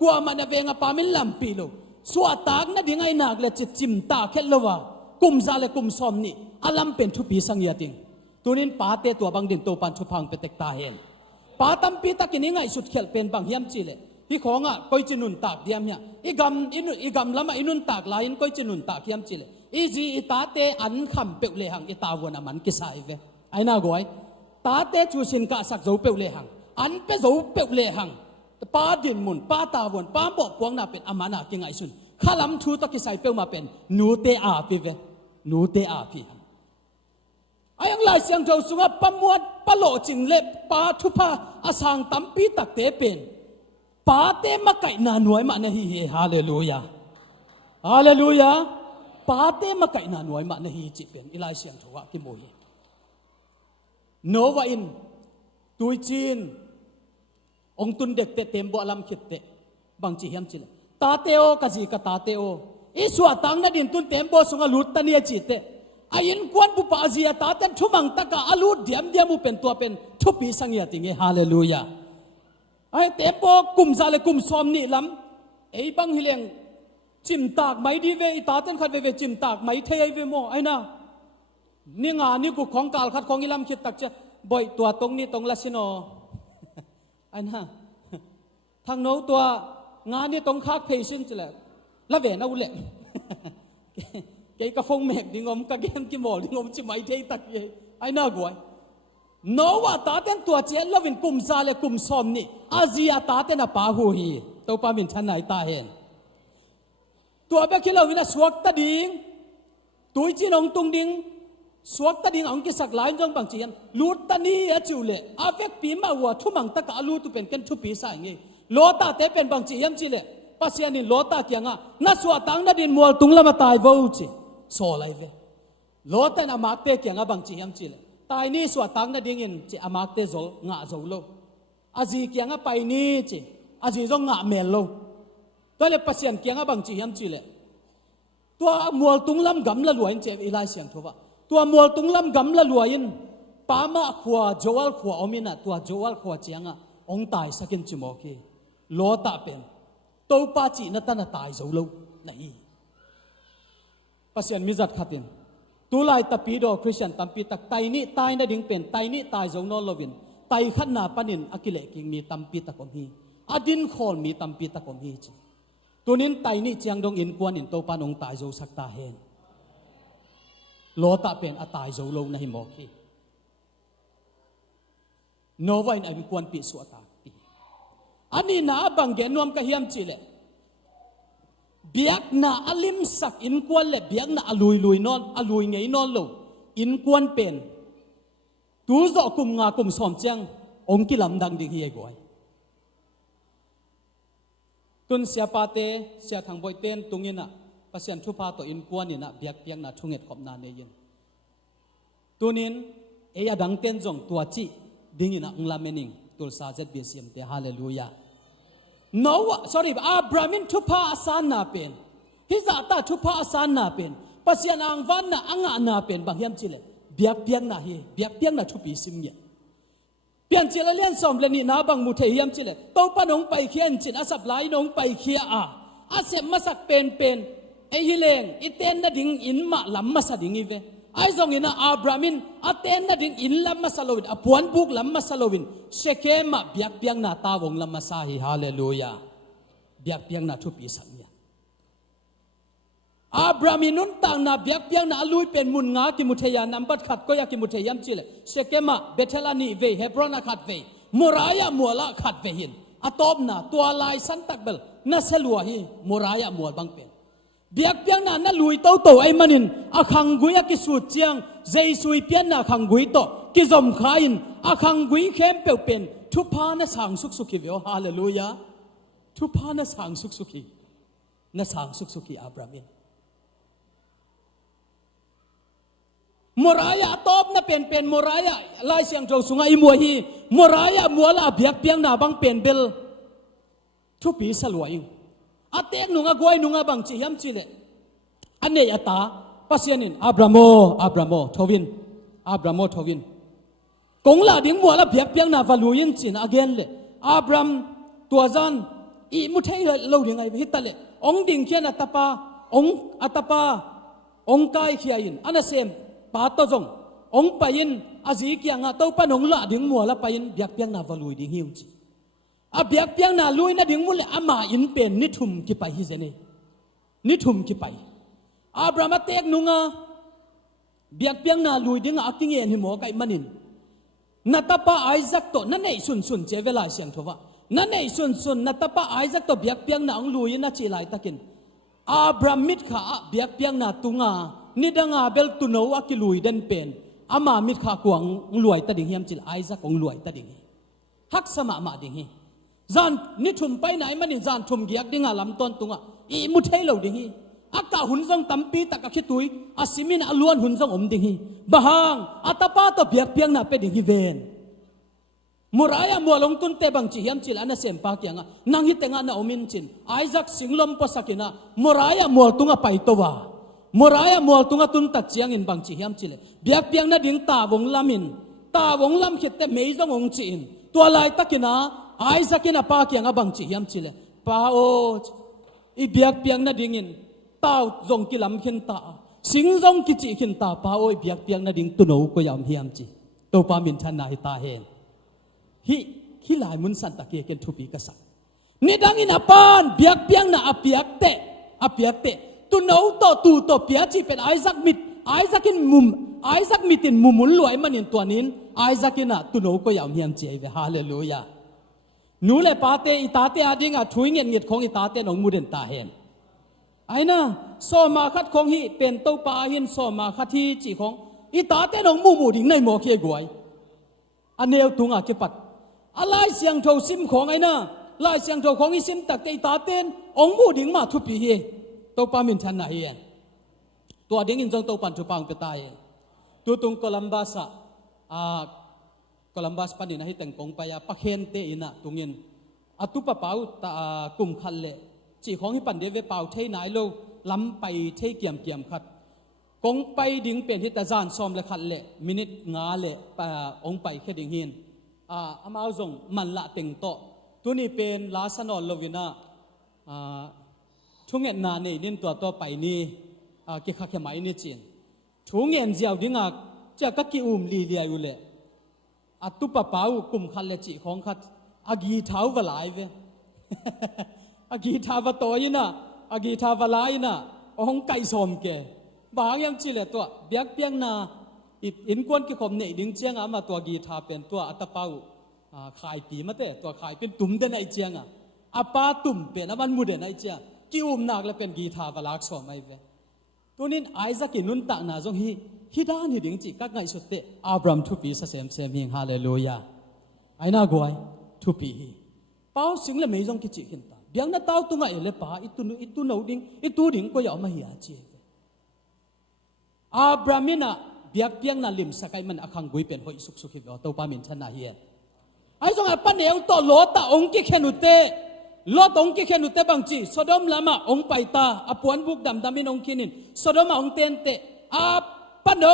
กว่ามันเวงปามิลลำปีโลสวตากนะดิ่งไอ้นักเลจิจิมตาเคลวะกุมซาเลกุมซอมนี่อลัมเป็นทุปีสังยาติงตัวนี้ป้าเตตัวบางดินตัวปันทุพังเปตกตาเห็นป้าตัมปีตะกินยังไงสุดเขลเป็นบางเฮียมจีเลที่ของก้อยจินุนตากเดียมเนี่ยอีกำละมาอินุนตากลายก้อยจินุนตากเฮียมจีเลอีจีอีตาเตอันคำเปเลหังอีตาวนมันกิสายเวไอ้น่ากวยตาเตจูสินกะสักโจเปเลหังอันเปโจเปเลหังป้าดินมุนป้าตาวนป้าบอกพวงน่าเป็นอามานากิงไงสุนข้าลำชูตะกิสายเปลมาเป็นนูเตอาปีเวนูเตอาปีไอ้ยังลายเสียงโจสุงะปมวดปโลจิงเล็บป้าทุพาอาสังตัมปีตักเตเป็นป้าเตมาไก่นาหน่วยมาเนฮีฮาเลลูยาฮาเลลูยาป้าเตมาไก่นาหน่วยมาเนฮีจิเป็นอีลายเสียงโจวะกิโมยโนวาอินตุยจีนองตุนเด็กเตเต็มบ่อลำคิดเตบางจีเฮียมจิเลตาเตโอกะจีกะตาเตโออีสวตังนัดินตุนเต็มบ่สุงะลุตตะเนียจิเตอายินกวนบุปอาเซียตาเต็นทุมังตะกะอาลุดเดียมมุเป็นตัวเป็นทุปีสังยาติงฮาเลลูยาไอ้เตมโบกุมซาเลกุมซอมนี่ลำไอ้บังฮิเลงจิมตากไม่ดีเวตาเต็นขัดเวจิมตากไม่เทยเวโมไอ้น่ะนี่งานนี่กูของกาลขัดของอิลำคิดตักจะบ่อยตัวตรงนี้ตรงละสิโนไอ้น่ะทางโน้ตัวงานนี่ตรงคาดเพย์ซินจะแหละละเวนะอุเล่เกี่ยกับฟงเมกดิงอมกะเกมกิโมดิงอมจิไม่เทตักเยไอ้น่ากลัวโนวาตาเต็นตัวเจนละวินกุมซาเลกุมซอมนี่อาเซียตาเต็นอะปาหูฮีตัวปามินทันไหนตาเห็นตัวเบกิลาวินาสวกตะดิงตุยจีนองตุงดิงสวกตะดิงองกิสักหลายจงบางจีนลูตตะนี้อะจิวเลอาเวกปีมาวัวทุมังตะกะลูตุเป็นกันทุปีสายงี้โลตาเตเป็นบางจียมจีเลปัสยานิโลตาเกียงะนัสวาตังนัดินมัวตุงละมาตายวูจีโซไลเวโลตานามาเตเกียงะบางจียมจีเลตายนี่สวาตังนัดิงินจีอามาเตโซงะโซโลอาจีเกียงะไปนี่จีอาจีโซงะเมลโลตัวเลปัสยานเกียงะบางจียมจีเลตัวมัวตุงลำกำละรวยเจอีไลเสียงทว่าตัวมัวตุงลำกำละรวยปามาขวาโจวัลขวาอมินะตัวโจวัลขวาเจียงะองตายสักกินจิโมกีโลตาเป็นตัวป้าจีนัตนาตายโจโลนี่ปัสยันมิจัดขัดินตัวลายตะปีโดคริสเตียนตัมปีตักไตนี่ตายนะดิ่งเป็นไตนี่ตายโจโนโลวินไตขันนาปนินอกิเลกิงมีตัมปีตะกอมฮีอดินขอลมีตัมปีตะกอมฮีจีตัวนี้ไตนี่เจียงดงอินกวนอินตัวปานองตายโจสักตาเฮนโลตาเป็นอตายโจโลนะฮิโมกีโนวาอินไอวิกวนปีสวตาปีอันนี้นาบังเกนวมกะเฮียมจีเลเบียกนาอลิมสักอินกวนเลเบียกนาอลุยนอนอลุยไงนอนโลอินกวนเป็นตูจอกุมงากุมสอมเจียงองกิลำดังดิเฮียกวยตุนเสียปาเตเสียทางบอยเต้นตุงินะปัสยันทุพาตัวอินกวนนี่นะเบียกเบียกนาทุงเอ็ดขอบนาเนยินตุนินเอียดังเต้นจงตัวจีดิ้งนะองลาเมนิงตุลซาเจ็ดเบียสิมเตฮาเลลูยาโนวะ sorry อับรามินทุพาอาสานนาเป็นฮิซาตาทุพาอาสานนาเป็นปัสยานอังวันนะอังอานาเป็นบางยามจิเลเบียกเบียกนาเฮเบียกเบียกนาทุปีสิมเนี่ยเปลี่ยนจิเลเลียนสอมเลนี่นาบังมุเทียมจิเลโตปนงไปเขียนจินอาสับไหลนงไปเขียอาเสมมาสักเป็นไอฮิเลงอิเตนนาดิ่งอินมาลำมาสัดิ่งอีเว ไอ้ทรงอินะอับรามินอัตเอนนัดอินลำมาสโลวินอพวนบุกลำมาสโลวินเชเคมาเบียกเปียงนาตาวงลำมาสาฮิฮาเลลูยาเบียกเปียงนาทุปีสัญญาอับรามินุนต่างนาเบียกเปียงนาลุยเป็นมุนงากิมุทยานัมบัดขัดก็ยากิมุทยามจิเลเชเคมาเบเทลานีเวเฮบรอนาขัดเวมูรายามัวละขัดเวหินอตอบนาตัวลายสันตักเบลน่าเสลัวฮีมูรายามัวบังเป็นเบียกเปียงนานั่นลุยโตโตไอ้มันินอาคังกุยกิสูเจียงเจสุยเปียนนาคังกุยโตกิจอมขาอินอาคังกุยเข้มเปลเป็นทุพานะสังสุกสุขีเวฮาเลลูยาทุพานะสังสุกสุขีนะสังสุกสุขีอับรามินมรายาตอบนะเป็นมรายาลายเสียงโจสุงไอมัวฮีมรายามัวลาเบียกเปียงนาบังเป็นเบลทุปีสลวยอาเตกนุงากวยนุงาบังจียมจีเลอันเนียตาปัสยานินอับราโมทวินกงลาดิ้งมัวลาเบียกเปียงนาวาลุยินจีนอเกนเลอับรามตัวจันอีมุทัยเลวดิ้งไอฮิตเลองดิ้งเขียนอัตปาองกายเขียนอันนั้นเซมปาตจงองไปยินอาจีเกียงอ่ะเต้าปนองลาดิ้งมัวลาไปยินเบียกเปียงนาวาลุยดิ้งฮิวจีอาเบียกเปียงนาลุยนะดิ้งมุเลอามาอินเป็นนิทุมกิไปฮิเจเนนิทุมกิไปอับรามเตกนุงาเบียกเปียงนาลุยดิ้งอาติงเอ็นหิมอไกมันินนัตปะไอซักโตนั่นเองสุนเจเวลาเสียงทว่านั่นเองสุนนัตปะไอซักโตเบียกเปียงนาองลุยนะจีไลตะกินอับรามมิดขาเบียกเปียงนาตุงานิดังอาเบลตุโนอากิลุยเดนเป็นอามามิดขากวงลุยตะดิ่งเฮียมจิลไอซักองลุยตะดิ่งฮักสมามาดิ่งฮีจานนิทุมไปไหนมันนี่จานทุมเกียกดิ่งอาลำต้นตุงาอีมุทัยเหล่าดิ่งฮีอากาหุ่นซงตั้มปีตะกะคิดตุยอาศิมินอล้วนหุ่นซงอมดิ่งฮีบะฮังอัตปาตเบียกเปียงนาเป็ดดิ่งฮีเวนมูรายามัวลงตุนเตบังจีเฮียมจิลอันนั้นเซมปากยังนางฮิตเตงานาอมินจินไอซักสิงลมปสักินะมูรายามัวตุงาไปตัวมูรายามัวตุงาตุนตัดเจียงอินบังจีเฮียมจิเลเบียกเปียงนาดิ่งตาวงลามินตาวงลำคิดเตเมย์ซงองจีนตัวลายตะกินะไอซักินะปากยังบังจีเฮียมจิเลปาโออีเบียกเปียงนาดิ่งอินตาวซงกิลำขินตาสิงซงกิจิขินตาปาโออีเบียกเปียงนาดิ่งตุโนก็ยามเฮียมจีตัวปามินทันนาฮิตาเฮนฮิลายมุนสันตะเกียเกนทุปีกษัตริย์นี่ดังอินาปานเบียกเปียงนาอเปียกเตตุนเอาตูเปียจีเป็นไอซักมิดไอซักินมุมไอซักมิดินมุมุนลอยมันอินตัวนินไอซักินะตุนเอาก็ยามเฮียมจีเวฮาเลลูยานูเลปาเตอิตาเตอาดิงาถุยเงียดของอิตาเตนองมุเดนตาเฮนไอ้นะโซมาคัดของฮิเป็นเต้าปาหินโซมาคัดที่จีของอิตาเตนองมูดิ่งในหมอเคียกวยอันเนวตุงอาเก็บปัดอะไรเสียงโทซิมของไอ้นะลายเสียงโทของอิซิมตักเตอิตาเตนองมูดิ่งมาทุปีเฮเต้าปามินทันนาเฮนตัวดิ่งอินจงเต้าปันทุปังเปตายตัวตุงโคลัมบัสโคลัมบัสปันนี่นะให้แต่งกงไปปักเฮนเตอินะตุงินอตุปะเปาตากลุ่มคันเละจีของที่ปันเดวเปาเทไหนโลล้ำไปเทเกี่ยมคัดกงไปดิ่งเป็นที่ตาจานซอมเลยคันเละมินิทงาเละองไปแค่ดิ่งหินอามาจงมันละเต็งโตตัวนี้เป็นลาสนอลโลวินาช่วงเงินนานนี่นินตัวไปนี่กิขะเขมายนี่จีนช่วงเงินเจียวดิ่งจะกักกิอุมลีเลียอยู่เลยอตุปะเปากลุ่มคันเละจีของคัดอากีเท้าวลายเวอากีทาวตัวยินะอากีทาวลายนะองไก่สมเกบางยังจีเลตัวเบียกเปียงนาอินกวนกิขมเนี่ยดิ้งเจียงมาตัวกีทาเป็นตัวอัตเปาขายปีมาเตะตัวขายเป็นตุ่มเดนไอเจียงอาปาตุ่มเป็นมันมุเดนไอเจียงกิอุมนักและเป็นกีทาวลักสมไอเวตัวนี้ไอซักกินุนตะนาจงฮิดานี่ดิ้งจีกักไงสุดเตะอับรามทุปีเซมเฮงฮาเลลูยาไอน่ากวยทุปีเป้าสิงและไม่จงกิจิขินตาเบียงนั้นเต้าตุงไงเลยป้าอิตุนเอาดิ้งอิตูดิ้งก็ยาวมาเหียเจอับรามินะเบียกเปียงนั่นลิมสักไอมันอคังกุยเป็นหอยสุกหิบเอาตัวปามินชนะเฮียไอ้จงไอ้ปันเอวต่อโลตาองกิเขนุเตโลตองกิเขนุเตบางจีสดมลามาองไปตาอปวนบุกดำมินองกินินสดมาองเตนเตปันเอ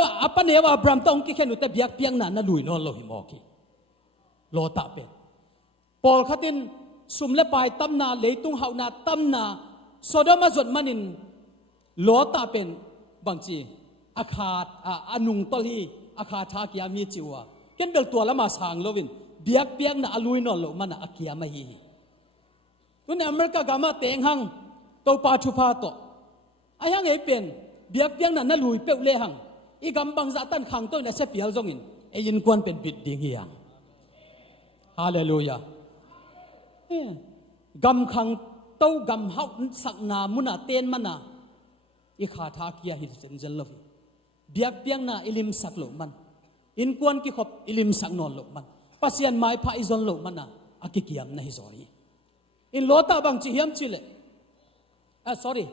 วอับรามตองกิเขนุเตเบียกเปียงนั่นน่ะลุยนอนโลหิมอกีโลตาเป็นปอลขัดินสุมเลปายตั้มนาเลยตุงเฮานาตั้มนาสดมาจดมันินโลตาเป็นบางจีไอ อาคาอนุงตลีอาคาทากิยามีจิวะเก็นเบลตัวละมาสางโลวินเบียกเบียงน่ะอลุยนอลโลมันน่ะอากิยามาฮีตุนอเมริกากามาเตงหังตัวปาชุพาโตไอ้หังไอ้เป็นเบียกเบียงน่ะนั่นลุยเปเลหังอีกำบังจะตันขังตัวน่ะเสพยาจงอินไอ้ยินกวนเป็นบิดดิ่งเฮียงฮาเลลูยากำขังเต้ากำเฮาสักนามุนาเตนมันน่ะอีขาทากิยาฮิตเซนเจลลฟีเบียกเบียงน่ะอิลิมสักโลมันอินกวนกิขบอิลิมสักนอนโลมันปัสยันไม้พาอิซอนโลมันน่ะอากิกิยามน่ะฮิซอรีอินโลตาบังจิฮิมจิเลsorry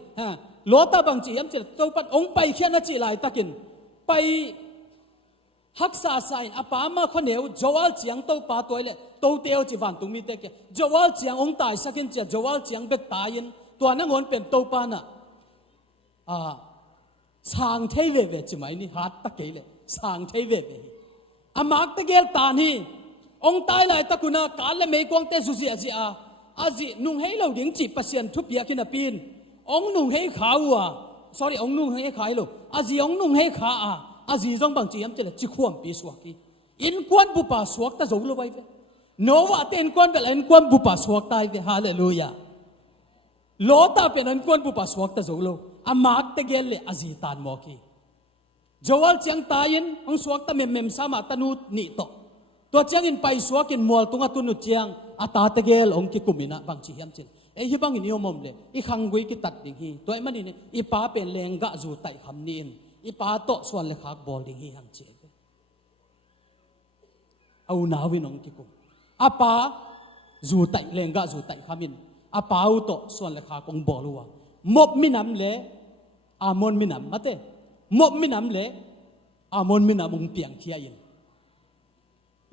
โลตาบังจิฮิมจิเลตัวปัดองไปเขียนน่ะจิลายตะกินไปฮักษาไซน์อาปามาคนเดียวจวลเจียงตัวปาตัวเล่ตัวเดียวจีวันตุมีเตกจวลเจียงองตายสักนิดจวลเจียงเบ็ดตายินตัวนั้นงอนเป็นตัวปานะสางเทเวเวจิไหมนี่ฮัตตะเกลสางเทเวเวอามักตะเกลตานี่องตายเลยตะกุนะการเล่ไม่กวางเตสุสีอาจินุ่งให้เราดิ้งจีปัสยันทุบยากินาปีนองนุ่งให้ขาวsorry องนุ่งให้ขายโลอาจิองนุ่งให้ขาอาจีจงบังจียมเจริญจิขวมปีสวกีอินควนบุปผาสวกตะจูลไว้เวโนวะเต็นควนเป็นอินควนบุปผาสวกตายเวฮาเลลูยาโลตาเป็นอินควนบุปผาสวกตะจูลอามาตตะเกลเลอาจีตานโมกีจวลเจียงตายินองสวกตะเมมสามาตนูนิโตตัวเจียงอินไปสวกินมัวตุงตุนุเจียงอาตาตะเกลองกิกุมินะบังจียมเจไอ้ฮิบังอินิยมมเลอีขังกุยกิตัดดิ่งฮีตัวไอ้มันนี่อีป้าเป็นเลงกะจูไตคำนี้อีป้าโตส่วนเล็กขากบอลดิ่งฮีหังเจเอาหนาวินองกิกุมอาป้าจูไตเลงกะจูไตคำมินอาป้าอุโตส่วนเล็กขากงบอลัวมบมินำเลอามอนมินำมาเต้มบมินำเลอามอนมินำมุงเปียงเขียยิน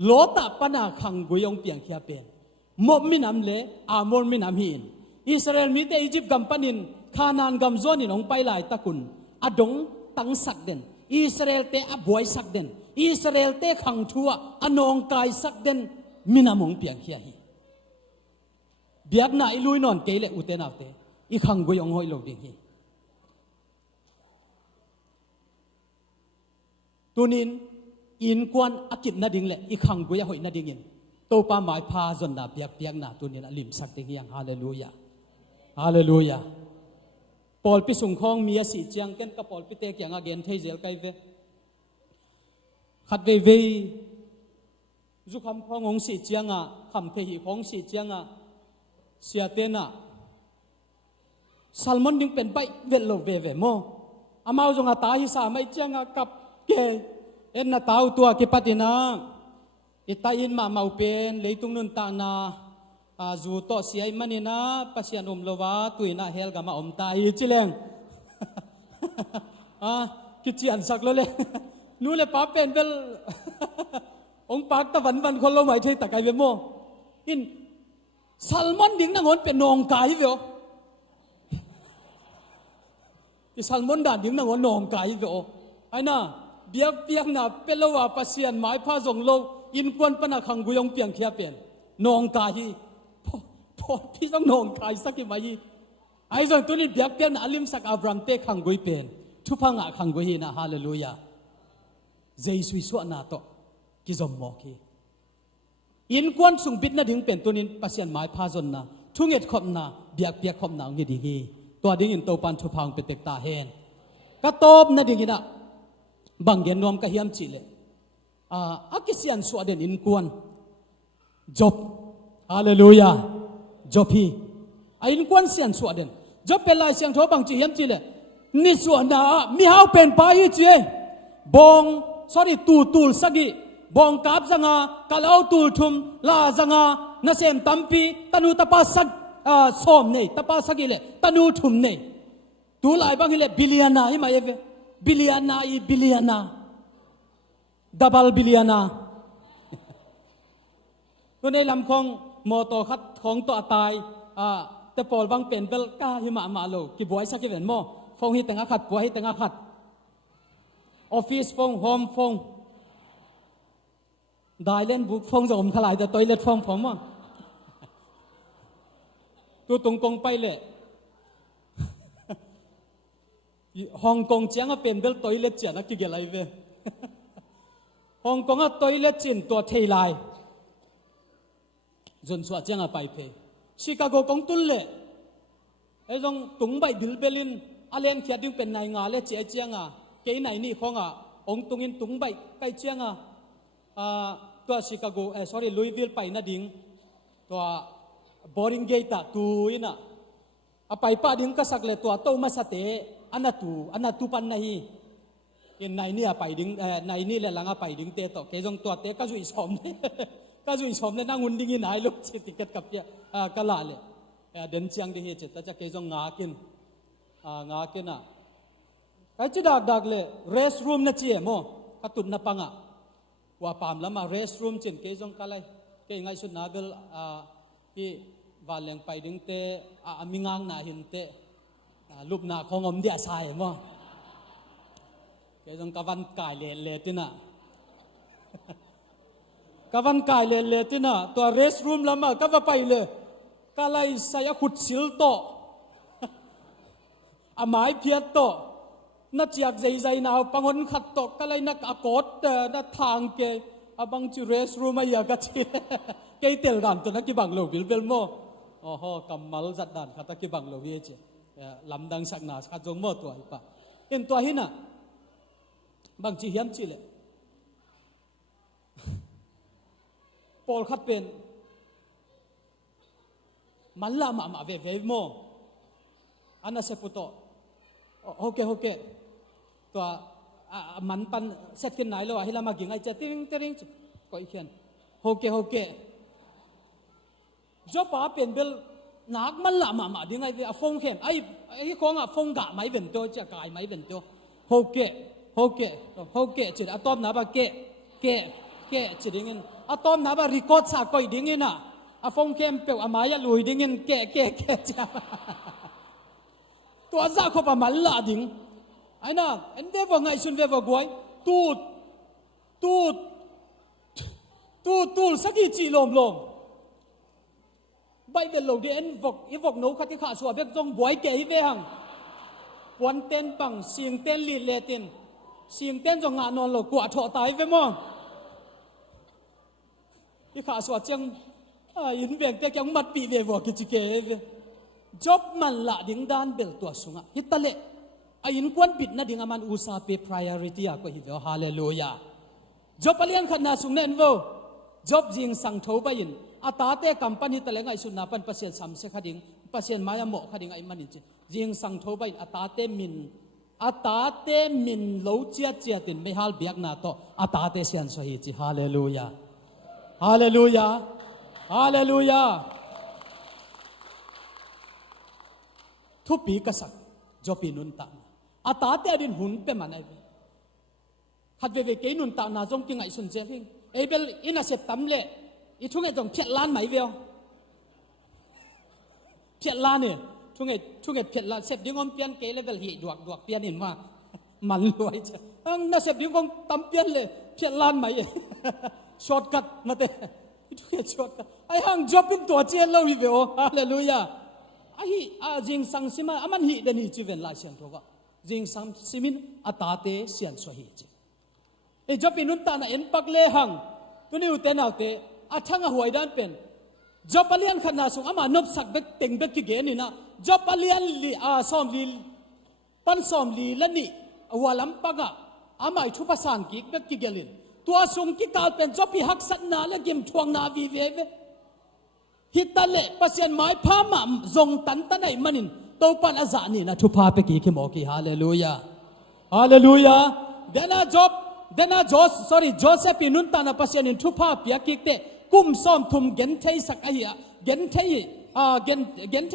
โลตาปนาขังกุยองเปียงเขียเป็นมบมินำเลอามอนมินำหินอิสราเอลมีแต่อียิปต์กัมปนินคานานกัมโซนินองไปหลายตะกุนอดงตั้งสักเด่นอิสราเอลเตะบวยสักเด่นอิสราเอลเตะขังทัวอนองกายสักเด่นมินามงเปียงเขียฮีเบียกน่าอิลุยนอนเกลเลอุเตนาเตอีขังกุยองหอยโลดิ่งฮีตัวนินอินกวนอากิดนาดิ่งเลอีขังกุยหอยนาดิ่งยินตัวป้าหมายพาจนน่ะเบียกน่ะตัวนินลิมสักดิ่งยังฮาเลลูยาฮาเลลูยาปอลพิสุงคองมีสิจังกันกับปอลพิเตกอย่างอาเกนเทเจลไกเวขัดเวจุคำคององสิจังคำเทหิของสิจังเสียเตนะซัลมอนดึงเป็นใบเวลโลเวโมอามาจงอาตาหิสาไม่จังกับเกเอ็นนาตาวตัวกิปตินาอิตาอินมาเมาเป็นเลยตุงนุนตานาจูโตเสียมันนี่นะปัสยานลวะตุยน่าเฮลกามาตายจิเลงคิดจีอันสักเลยนู่นเลยป้าเป็นเวลองปากตะวันคนเราไม่ใช่ตะไคร้เวโมอินซัลมอนดิ้งนั่งอนเป็นนองไก่เวอที่ซัลมอนด่านดิ้งนั่งอนนองไก่เวอไอ้น่ะเบียกน่ะเป็นละว่าปัสยานหมายพาส่งโลอินควนปนักขังกุยองเปียงเขียเป็นนองไก่พอพี่ต้องนองไก่สักกี่มายีไอ้ส่วนตัวนี้เบียกน่ะอลิมสักอับรามเตะขังกุยเป็นทุพังขังกุยนะฮาเลลูยาเจสุยสวนาโตกิจอมโมกีอินควนสุงบิดน่ะดิ้งเป็นตัวนี้ปัสยานหมายพาจนนะทุ่งเอ็ดขบน่ะเบียกขบน่ะงี้ดีฮีตัวดิ้งอินโตปันทุพังเป็นเต็กตาเฮนก็ตบน่ะดิ้งน่ะบางเกนนวมกะเฮียมจิเลอากิสิอันสวดเดนอินกวนจบฮาเลลูยาจบฮีอินกวนเสียนสวดเดนจบเป็นลายเสียงโทบางจิเฮียมจิเลนิสวนามีเฮาเป็นไปเจบองsorry ตูลสักิบองกับจังกะลาวตูลทุมลาจังนาเซมตัมปีตนูตะปาสักสอมเนตะปาสักิเลตนูทุมเนตูลายบางฮิเลบิลิยานาฮิมาเยเวบิลิยานาดับเบิลบิลิยานาตัวในลำของมอโตคัดของตัวตายแต่ปอลบางเป็นเบลก้าหิมาโลกิบวยสักกิเวนโมฟงฮิตังอาขัดบวยฮิตังอาขัดออฟฟิศฟงโฮมฟงได้เล่นบุกฟงจะอมขลายแต่ตัวเล็ดฟงผมว่าตัวตรงไปเลย ฮ่องกงเจียงก็เป็นเบลตัวเล็กเจียนักกิเกลัยเวฮ่องกงก็ตัวเล็กจินตัวเทลายจนสวดเจียงไปเพชิคาโกกงตุลเล่ไอ้ตรงตุงใบดิลเบลินอาเลนเขียดึงเป็นนายงาเล่เจียเจียงเกยไหนนี่ขององตุงินตุงใบใกล้เจียงตัวชิคาโกsorry ลุยวิลไปนะดิ้งตัวบอริงเกตตูอินะไปป้าดิ้งก็สักเลยตัวโตมาสเตอันนั้นตูปันนาฮีin ในนี่ไปดิ้งในนี่แหละหลังไปดิ้งเตะต่อเกยงตัวเตะก็จุยสมเลยก็จุยสมเลยนั่งหุ่นดิ้งยินหายลูกชิติกัดกับเนี่ยก็ลาเลยเดินเชียงดีเหตุแต่จะเกยงงากินไอ้จุดดักเลย rest room นั่นเจี๋ยโม่กระตุนนับปังว่าปามแล้วมา rest room จินเกยงกันเลยเกยงไงสุดนาเบลที่วันเลี้ยงไปดิ้งเตะมิงางนาหินเตะรูปนาของอมเดียสายโม่เกยงกวันกายเละตินะกวันกายเละตินะตัว rest room แล้วมาก็ว่าไปเลยก็เลยใส่ขุดสิลโตอาไม้เพียโตนัดเจียกใจนาวปังหนขัดโตก็เลยนักอากอดนัดทางเกยบังจูเรสรูมายากระชีเกยเตลดันตัวนักกีบังโลบิลเบลโมโอ้โหกำมัลจัดดันขัดนักกีบังโลวิเจลำดังสักนาขัดจงโมตัวอีปะเอ็นตัวหินะบางจีเฮียมจีเลยปอลขัดเป็นมันละมาเวโมอันนั้นเสพุโตโอเคตัวมันปันเสร็จกันไหนแล้วให้เรามากิ่งไอ้เจติงก็อีกแค่โอเคจบป้าเป็นเบลนักมันละมาดิ่งไอ้ฟงเข้มไอ้ของฟงกะไม่เป็นตัวจะกายไม่เป็นตัวโอเคจุดอะตอมนับเกะจุดอย่างงี้อะตอมนับรีคอร์ดสักก็อีกอย่างงี้นะอะฟงเข้มเปล่าอะมายาลุยอย่างงี้เกะจ้าตัวจ้าเขาประมาณละดิ่งไอ้น่ะเอ็นเดวไงสุนเววกวยตูสักกี่จีลมใบเบลโลเดนบอกโน้ขัดที่ขาสัวเบกจงบวยเกยเวหังวันเต้นปังเสียงเต้นลีเลตินเสียงเต้นจงงานนอนหลอกกว่าถอตายเวมองที่ขาสัวจังยินเวียงแต่ยังมัดปีเววกิจเกยจบมันละดิ่งด้านเบลตัวสุงฮิตเล่ไอ้ยินควนปิดนะดิ่งมันอุตสาห์เป็น priority อะก็ฮิตฮาเลลูยาจบเลี้ยงขันนาสุงเน้นโวจบจิงสังทบไปยินอาตาเตกัมปันฮิตเล่งไอ้สุนนาปันเปอร์เซ็นต์3ขัดิ่งเปอร์เซ็นต์มายาโมขัดิ่งไอ้มันจิงสังทบไปอาตาเตมินโลเจียตินไม่ฮัลเบียกนาโตอาตาเตเซียนสหิจิฮาเลลูยาทุปีกษัตริย์จบปีนุนตาอาตาเตอดินหุ่นเป็นมันไอ้ขัดเวเกนุนตานาจงกิงไอ้สุนเจริงเอเบลอินาเสพตั้มเล่อีทุ่งไอ้จงเพียรล้านไหมเวลเพียรล้านเนี่ยทุ่งไอ้เพียรล้านเสพดิ้งอมเปียนเกเลเวลหีดวกเปียนเห็นว่ามันรวยจ้ะน่าเสพดิ้งอมตั้มเปียนเลยเพียรล้านไหมช็อตกัดมาเตะทุ่งไอ้ช็อตกัดไอ้ห้างจบเป็นตัวเจียนเราอีเวลฮาเลลูยาไอ้จิงสังสิมาอามันหิเดนี่จีเวนลายเสียงตัวก็จิงสังสิมินอาตาเตเสียนสวยจีไอ้จบปีนุนตานะเอ็นปักเลหังตัวนี้อุเทนเอาเตอาทั้งหวยด้านเป็นจบเลียนขนาดสูงอามานบสักเบกเต็งเบกกี่เกนี่นะจบเลียนลีซ้อมลีปันซ้อมลีและนี่วัวลำปักอาไม่ทุบภาษาอังกฤษเบกกี่เกลินตัวสูงกี่กาลเป็นจบปีหักสันนาและเกมทวงนาวีเวฮิตาเล่ปัสยันไม้พามามจงตันไอ้มันินตัวปันอาจารย์นี่นะทุพาเปกี่ขิมโอเคฮาเลลูยาเดน่าโจเซฟินุนตานะปัสยันินทุพาเปียกิเตกุมซ้อมทุมเกนเทยสักไอ้เกนเท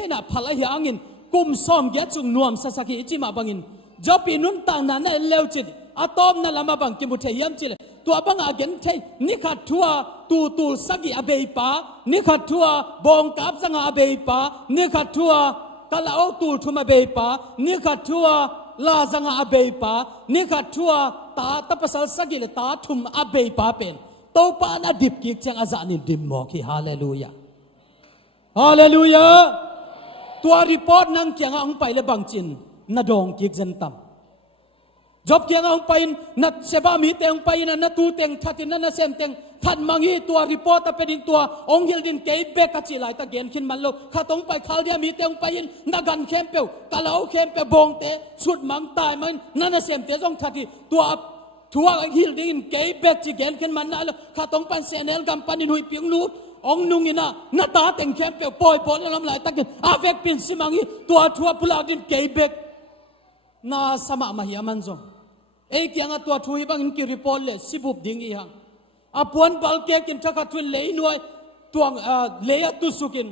ยน่ะพลายอังินกุมซ้อมเกจุงนวมสักอิจิมาบังินจบปีนุนตานะนั่นเลวจิตอาตอมนั่นละมาบังกิมุเทียมจิตตัวบังอาเกนเทยนิขัดทัวตูสักอเบยปานิขัดทัวบองกับสังอเบยปานิขัดทัวกะลาเอาตูทุมาเบยปานิขัดทัวลาสังอเบยปานิขัดทัวตาตะปะสัลสักตาทุมอเบยปาเป็นตัวปานาดิบกิกจังอาจารย์ดิมโมกีฮาเลลูยาตัวรีพอร์ตนั่งเกียงอังไปเลยบางจินนาดองกิกจันตัม จบเกียงองไปนัดเสบามีเตงไปนัดตูเตงทัดินนัดเซมเตงทัดมังฮีตัวรีพอร์ตเป็นตัวองฮิลดินเก็บเบกจิไลตะเกียนขึ้นมันโลข้าต้องไปข่าวเดียมีเตงไปนักกันเข้มเปียวกะเลาเข้มเปียวบงเตะสุดมังตายมันนัดเซมเตต้องทัดตัวทัวฮิลดินเก็บเบกจิเกียนขึ้นมันนั่นแล้วข้าต้องไปเซนเนลกัมปันหุยเปียงนูดองนุงอินะนัดตาเตงเข้มเปียวปอยปอนแล้วลำไหลตะเกียนอาเวกปินสิมังฮีตัวทัวพลาดินเก็บเบกน่าสมามาเฮียมันจงเอ้ยยังตัวทุยบางอินกิริปอลเลยสิบุบดิ้งอีหังอาปวนบอลเกกินทักทุนเลยหน่วยตัวเลยตุสุกิน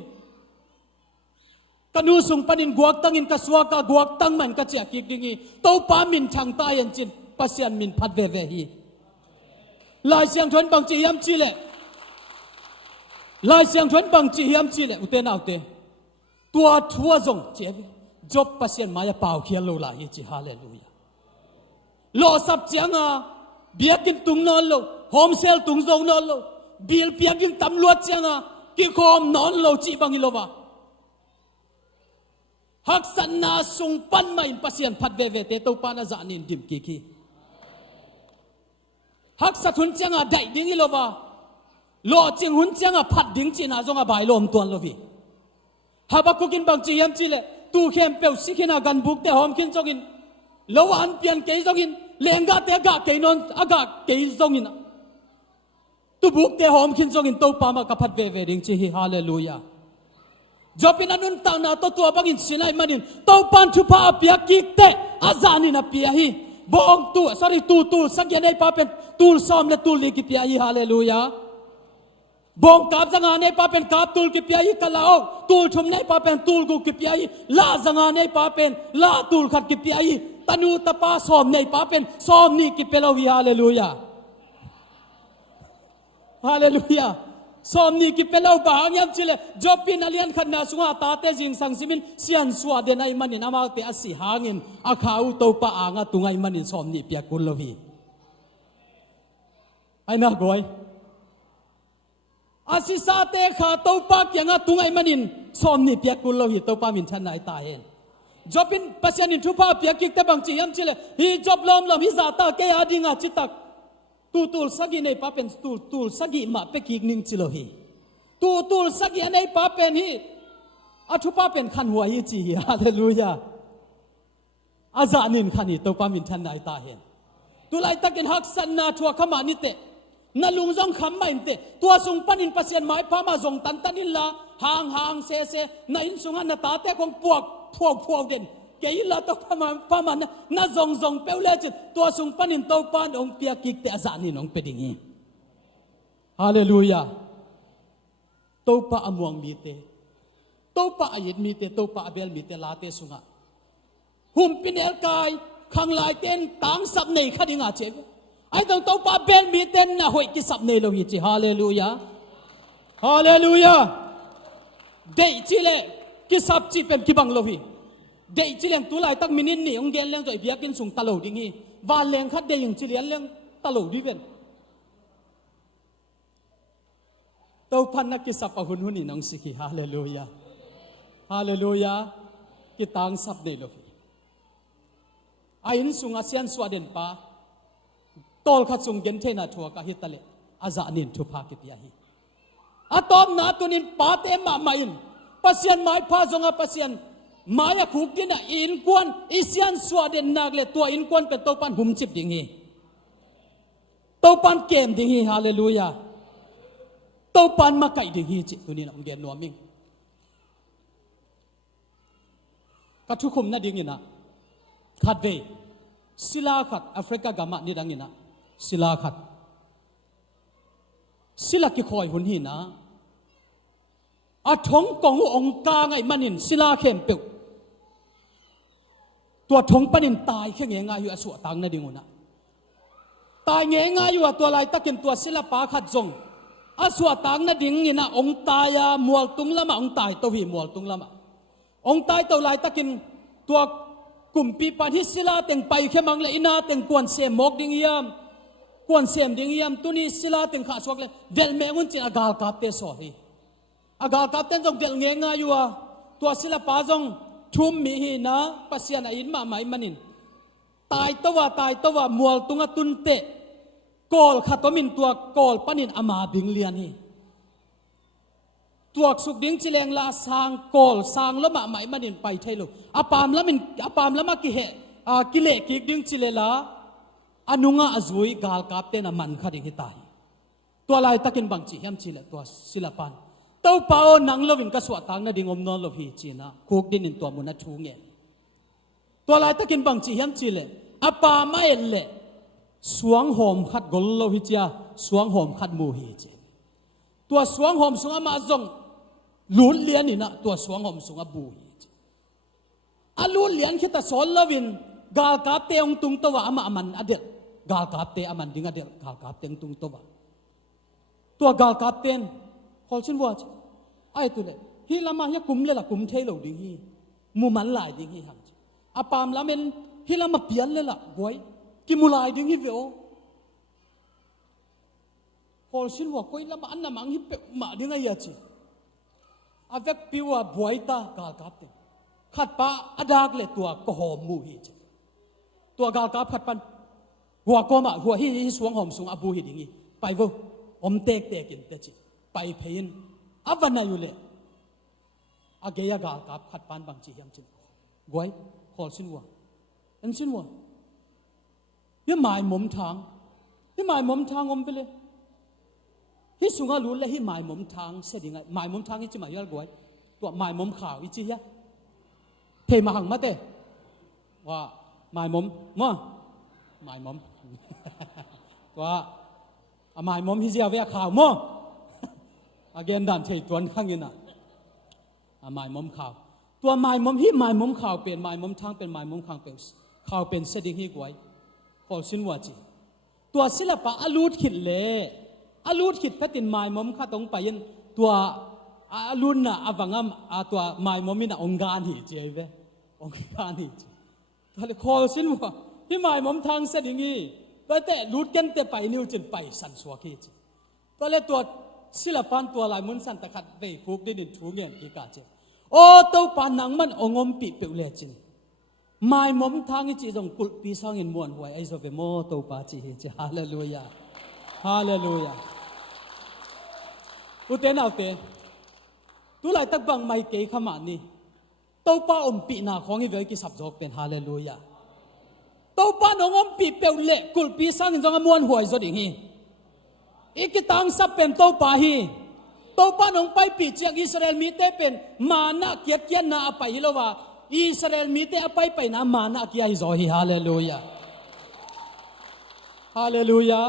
กันูสุงปนินกวกตังอินกสวากกวกตังมันกเจียกิกดิ้งอีโตปามินช่างตายันจินปัสยันมินพัดเวเวฮีลายเสียงทวนบางจียมจีเลยลายเสียงทวนบางจียมจีเลยอุเตนเอาเตตัวทัวจงเจ็บจบปัสยันมายาเป่าเขียนโลลาฮีจีฮาเลลูยาโลสับเจียงอ่ะเบียกินตุงนอนโลโฮมเซลตุงซงนอนโลบิลเปียกินตำรวจเจียงอ่ะกิโคมนอนโลจีบังอิโลวะฮักสันนาสุงปันไม่ปัสยันพัดเวเวเตตัวปานาจานินดิมกิคีฮักสัตุนเจียงอ่ะได้ดิ้งอิโลวะโลจิงหุนเจียงอ่ะพัดดิ้งจีน่าจงอ่ะใบลมตัวโลวีฮับกุกินบางจียมจีเลตูเข้มเปียวสิกินากันบุกเตหอมกินจกินโลวันเปลี่ยนเกยจกินเลงกาเตะกาเกยนนอากาเกยจกินตุบุกเตหอมกินจกินตัวปามากพัดเวเวดิงจีฮีฮาเลลูยาจบปินันุนตานาตัวบังอินสินัยมันินตัวปันทุพาเปียกิเตอาจานินาเปียฮีบองตูsorryตูสักยันไอปาเป็นตูซ้อมและตูลีกิเปียฮีฮาเลลูยาบองกาบจังานไอปาเป็นกาบตูลกิเปียฮีกะลาอตูลชุมไอปาเป็นตูลกูกิเปียฮีลาจังานไอปาเป็นลาตูลขัดกิเปียฮีตนูตปาซ้อมในป้าเป็นซ้อมนี่กิเปลวิฮาเลลูยาฮาเลลูยาซ้อมนี่กิเปลวบางยามจิเลจบปินอเลียนขันนาสุงาตาเตจิงสังสิมินเสียนสวาเดนไอมันนินอามาเตอสิหางินอาขาวโตปะอางตุงไอมันนินซ้อมนี่เปียกุลลวีไอน่ากอยอาศิสาเตขาโตปะยังตุงไอมันนินซ้อมนี่เปียกุลลวีโตปะมินชันไอตาเห็นจบเป็นปัสยานินทุพาเปียกิกแต่บางจียมจิเลฮีจบลมฮิซาตาเกียดิงาจิตักตูลสักยีในป้าเป็นตูลสักยีมาเปกิกนิงจิโลฮีตูลสักยีในป้าเป็นฮีอาทุพาเป็นขันหัวฮีจีฮาเลลูยาอาจานินขันฮีตัวป้ามินทันนายตาเห็นตัวไลตักินฮักสันนาทัวขมานิเตนั่นลุงจงคำไม่เตตัวสุงปันินปัสยานไม้พามาจงตันนิลลาห่างเซนั่นสุงหันนาตาเตของพวกเด่นเกี่ยละตัวพามันน่าจงเปล่าจิตตัวสุงปันินตัวปานองเปียกิกแต่อาจารย์นี่น้องเป็นอย่างนี้ฮาเลลูยาตัวปาอมวงมีเตตัวปาอายิดมีเตตัวปาอเบลมีเตลาเตสุงะหุ่มปินเอลกายขังลายเต้นต่างสับในคดีงาเจกไอ้ตัวปาเบลมีเต้นนะหอยกิสับในโลหิตฮาเลลูยาฮาเลลูยาเดจิเลกิสับจีเป็นกิบังโลหิเดจิเลงตัวไหลตั้งมินินนี่องเกนเลงจ่อยเบียกินสุงตลกดิ้งฮีวานเลงคัดเดยงจิเลียนเลงตลกดิเป็นตัวพันนักกิสับปะหุนนี่น้องสิกิฮาเลลูยาฮาเลลูยากิตังสับในโลหิไอ้อินสุงอาเซียนสวาเดนปาตอลขัดสุงเกนเทนาทัวกะฮิตะเลอาจานินทุพากิเปียฮีอะตอมนาตุนินปาเตมามาอินปัสยันไม้พาจงอาปัสยันมายาคุกดินะอินกวนอิเซียนสวาเดนนักเลตัวอินกวนเป็นตัวปันหุมจิบดิ่งฮีตัวปันเกมดิ่งฮีฮาเลลูยาตัวปันมาไก่ดิ่งฮีจิตัวนี้นะองเดียนนัวมิงกัทุคุมนะดิ่งฮีนะขัดเวศิลาขัดแอฟริกากามานี่ดังฮีนะศิลาขัดศิลากิคอยหุนฮีนะอาทงกององกาไงมันนินศิลาเข้มเปียวตัวทงปนินตายแค่เงี้ยง่ายอยู่อสุตังนะดิ่งนะตายเงี้ยง่ายอยู่ตัวลายตะเกียนตัวศิลปะขัดจงอสุตังนะดิ่งนี่นะองตายมัวตุงละมาองตายตัวหีมัวตุงละมาองตายตัวลายตะเกียนตัวกลุ่มปีปันฮิศิลาเต็งไปแค่มังเลยอินาเต็งกวนเสียมกดิ่งยามกวนเสียมดิ่งยามตัวนี้ศิลาเต็งขาสวกเลยเดลเมงุนจินอากาลกาเตสอฮีอากาศกับเต้นจงเดลเงี้ยง่ายอยู่ตัวศิลปะจงทุ่มมีหินะปัสยานาอินมาไม่มันิน ตายตัวมัวตุงตุนเตะกอลขัดตัวมินตัวกอลปนินอามาบิงเลียนนี่ตัวสุกดิ้งจิเลงลาสางกอลสางละมาไม่มันนินไปไทยลูกอปามละมากิเหกิเลกิดิ้งจิเลลาอนุงาอจุยกาลกาบเตนมันขัดดิ้งตายตัวลายตะกินบังจีเฮียมจิเลตัวศิลปันตัวเปล่านังลวินกสวดตังนาดิ่งอมนอนลวีจีนะคุกดินินตัวมุนัชูเงี้ยตัวลายตะกินบังจีเฮียมจิเลอปาไม่เละสวงหอมขัดกลลวิจาสวงหอมขัดมูฮีเจตัวสวงหอมสุงอามาจงลุนเลียนนี่นะตัวสวงหอมสุงอาบูฮีเจอาลุนเลียนคิดแต่สอนลวินกาลกาเตองตุงตัวอามันอเดลกาลกาเตอามันดิ่งอเดลกาลกาเตงตุงตัวกาลกาเตนขอชินว่าไอ้ตัวเนี่ยฮีละมาฮีกุมเลยละกุมเทโลดิ่งฮีมูมันลายดิ่งฮีหังอาปามละเมนฮีละมาเปลี่ยนเลยละบวยกิมูลายดิ่งฮีเวโอขอชินว่าคุยละมาอันนั้นมังฮีเปมาดิ่งไงยาจีอาเวกปิวบวยตากาลกาเตนขัดปะอดากเลยตัวก็หอมมูฮีจีตัวกาลกาขัดปันหัวก็มาหัวฮีสวงหอมสวงอาบูฮีดิ่งฮีไปwoอมเตกกินเตจิไปเพยินอวันนาอยู่เลยอาเกียกาลกับขัดปานบางจียามจินกวยขอสินว่าอันสินว่ายี่หมายหมทางยี่หมายหมทางอมไปเลยฮิสุงาลุเลยฮิหมายหมทางเสด็จไงหมายหมทางฮิจิหมายยัลกวยตัวหมายหมข่าวอิจิยะเทมาหังมาเตว่าหมายหมมั่วหมายหมว่าหมายหมฮิจิอาเวียข่าวมั่วอาเกนดันเทตัวข้างยินะหมายมข่าวตัวหมายมฮีหมายมข่าวเป็นหมายมทางเป็นหมายมข้างเป็นข่าวเป็นเสด็จฮีกวยขอสินว่าจีตัวศิลปะอลูดขิดเล่อลูดขิดพัตินหมายมข้าตรงไปยันตัวอลูนน่ะอวังอ่ะตัวหมายมมิน่ะองค์การหีเจเวองค์การหีเจแต่ขอสินว่าที่หมายมทางเสด็จฮีแต่ลูดกันแต่ไปนิวจนไปสันสวกีจีตอนแรกตัวศิลปันตัวลายมุนสันตะขัดไปคุกได้ดินทูเงียนกีกาเจโอ้ตัวปานนังมันองมปีเปียวเลจินไม่มมทางจีจงกุลปีสร้างอินมวนหวยไอโซเฟโมตัวปาจีเจฮาเลลูยาฮาเลลูยาอุเทนเอาเตตัวลายตักบังไม่เกยขมานี่ตัวปาอมปีนาของอีเวกิสับจอกเป็นฮาเลลูยาตัวปานองมปีเปียวเลกุลปีสร้างอินจงมวนหวยจดิงฮีอีกตังสับเป็นโตปาฮีโตปานองไปปีเจียงอิสราเอลมีเตเป็นมานะเกียรตินาไปฮิโลวาอิสราเอลมีเตไปนะมานะเกียรติโซฮีฮาเลลูยาฮาเลลูยา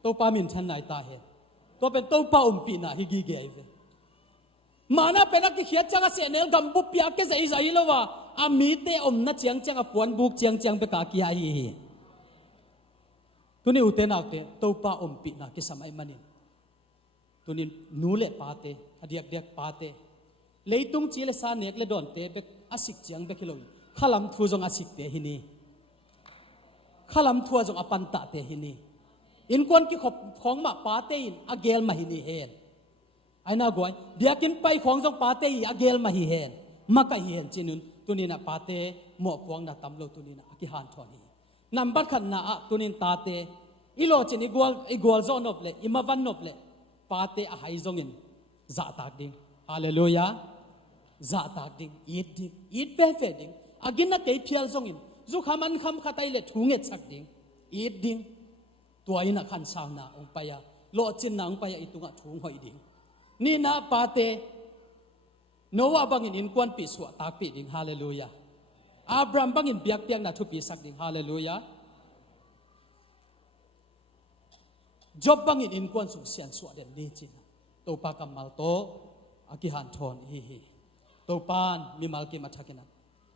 โตปามินชันไหนตาเห็นตัวเป็นโตปาปีนะฮิกิเกยเวมานะเป็นนักเขียนจังเสียเนลกัมบุปยาเกษอิสราเอลวาอามีเตนะเจียงจังปวนบุกเจียงไปกากียฮีตัวนี้อุเทนเอาเตตัวป้าอมปีนะกิสมัยมันนี่ตัวนี้นูเล่ปาเตอดียกเดียกปาเตเลยตุงจีเลสาเนกเลดอนเตเบกอาศิกเจียงเบกฮิโลขลัมทัวจงอาศิกเตหินีขลัมทัวจงอปันตะเตหินีอินควนกิขบของมาปาเตอินอาเกลมาหินีเฮนไอ้น่ากวยเดียกินไปของจงปาเตอิอาเกลมาหิเฮนมาไกเฮนจีนุนตัวนี้นะปาเตหมอกพวงนะตำโลตัวนี้นะอากิฮันทอนีนับบัตรขันนาตุนินตาเตอิโลจินอีกวลโซนอบเลอิมาวันนอบเลปาเตอาไฮซงอินซาตากดิงฮาเลลูยาซาตากดิงอีดเฟ่ดิงอากินนัดเตยพิลซงอินจุขามันคำขัดไอเลทุงเอชักดิงอีดดิงตัวอินักขันสาวนาองไปยาโลจินนาองไปยาอิตุงะทุงหอยดิงนี่นะปาเตโนวาบังอินควนปีสวะตากปีดิงฮาเลลูยาอับรามบังอินเบียกเตียงนาทุปีสักดิงฮาเลลูยาจบบังอินควนสุขเสียนสวดเด่นดีจินตัวปากำมัลโตอากิฮันทอนฮีตัวปานมีมัลกิมาทักินะ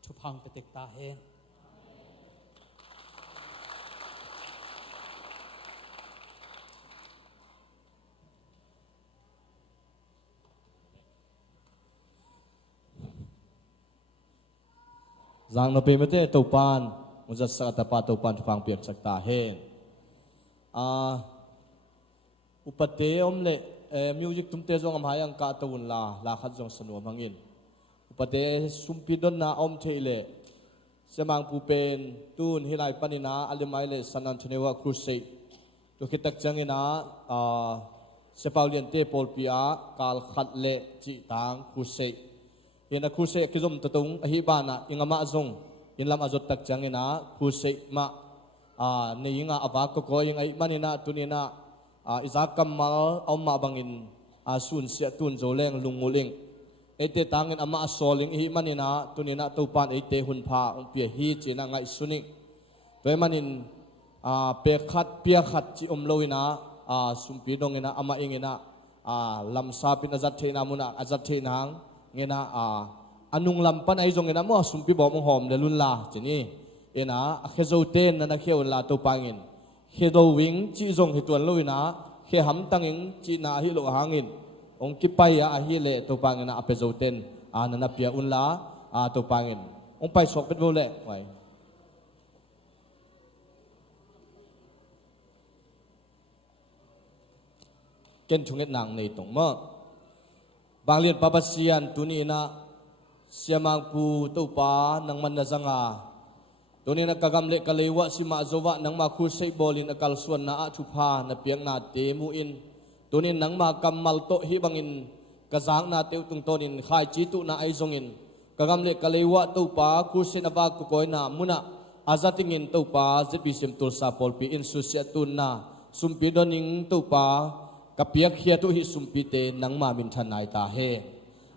ทุพังเปติกตาเฮนZang no pemete topan unza sa tapa topan phang piak sakta hen upate omle music tumte jong am hayang ka tawun la khat jong sanu mangin upate sumpidon na om theile semang pupen tun hilai panina alimai le San Antonio Crusade to kitak changina sepaulian te polpia kal khat le chi tang Crusade ina Crusade kizom tatung ahi bana ingama zong inlam azot tak changina Crusade ma ni inga avak ko ing ai manina tunina izak kamal omma bangin sun sia tun zoleng lunguling ete tangin ama soling hi manina tunina topan ete hunpha umpia hi china ngai suning toy manin pe khat pia khat chi omloina sumpi dongina ama ingina lamsa pin azat theina muna azat theinang ngena anung lampan ai jongena mo sumpi bo mong hom le lunla chini ena akhezo ten na kheu la topangin khedo wing chi jong hi tuan loina khe ham tanging chi na hi lo hangin ong kipai a hi le to pangena apezoten nana pia unla to pangin ong pai sok bet bole wai ken thunget nang nei tong ma banglian papasian tunina siamang pu to pa nang man na zanga tunina kagam le kalewa sima zowa nang ma khusei bolin akal suan na a thupa na piang na te mu in tunin nang ma kamal to hi bangin kazang na teu tung tonin khai chi tu na ai zongin kagam le kalewa to pa kursin aba ku koina muna azatingin to pa zbisim tul sa polpi in susia tun na sumpi doning to pa kapiak khia tu hi sumpi te nang ma min thanai ta he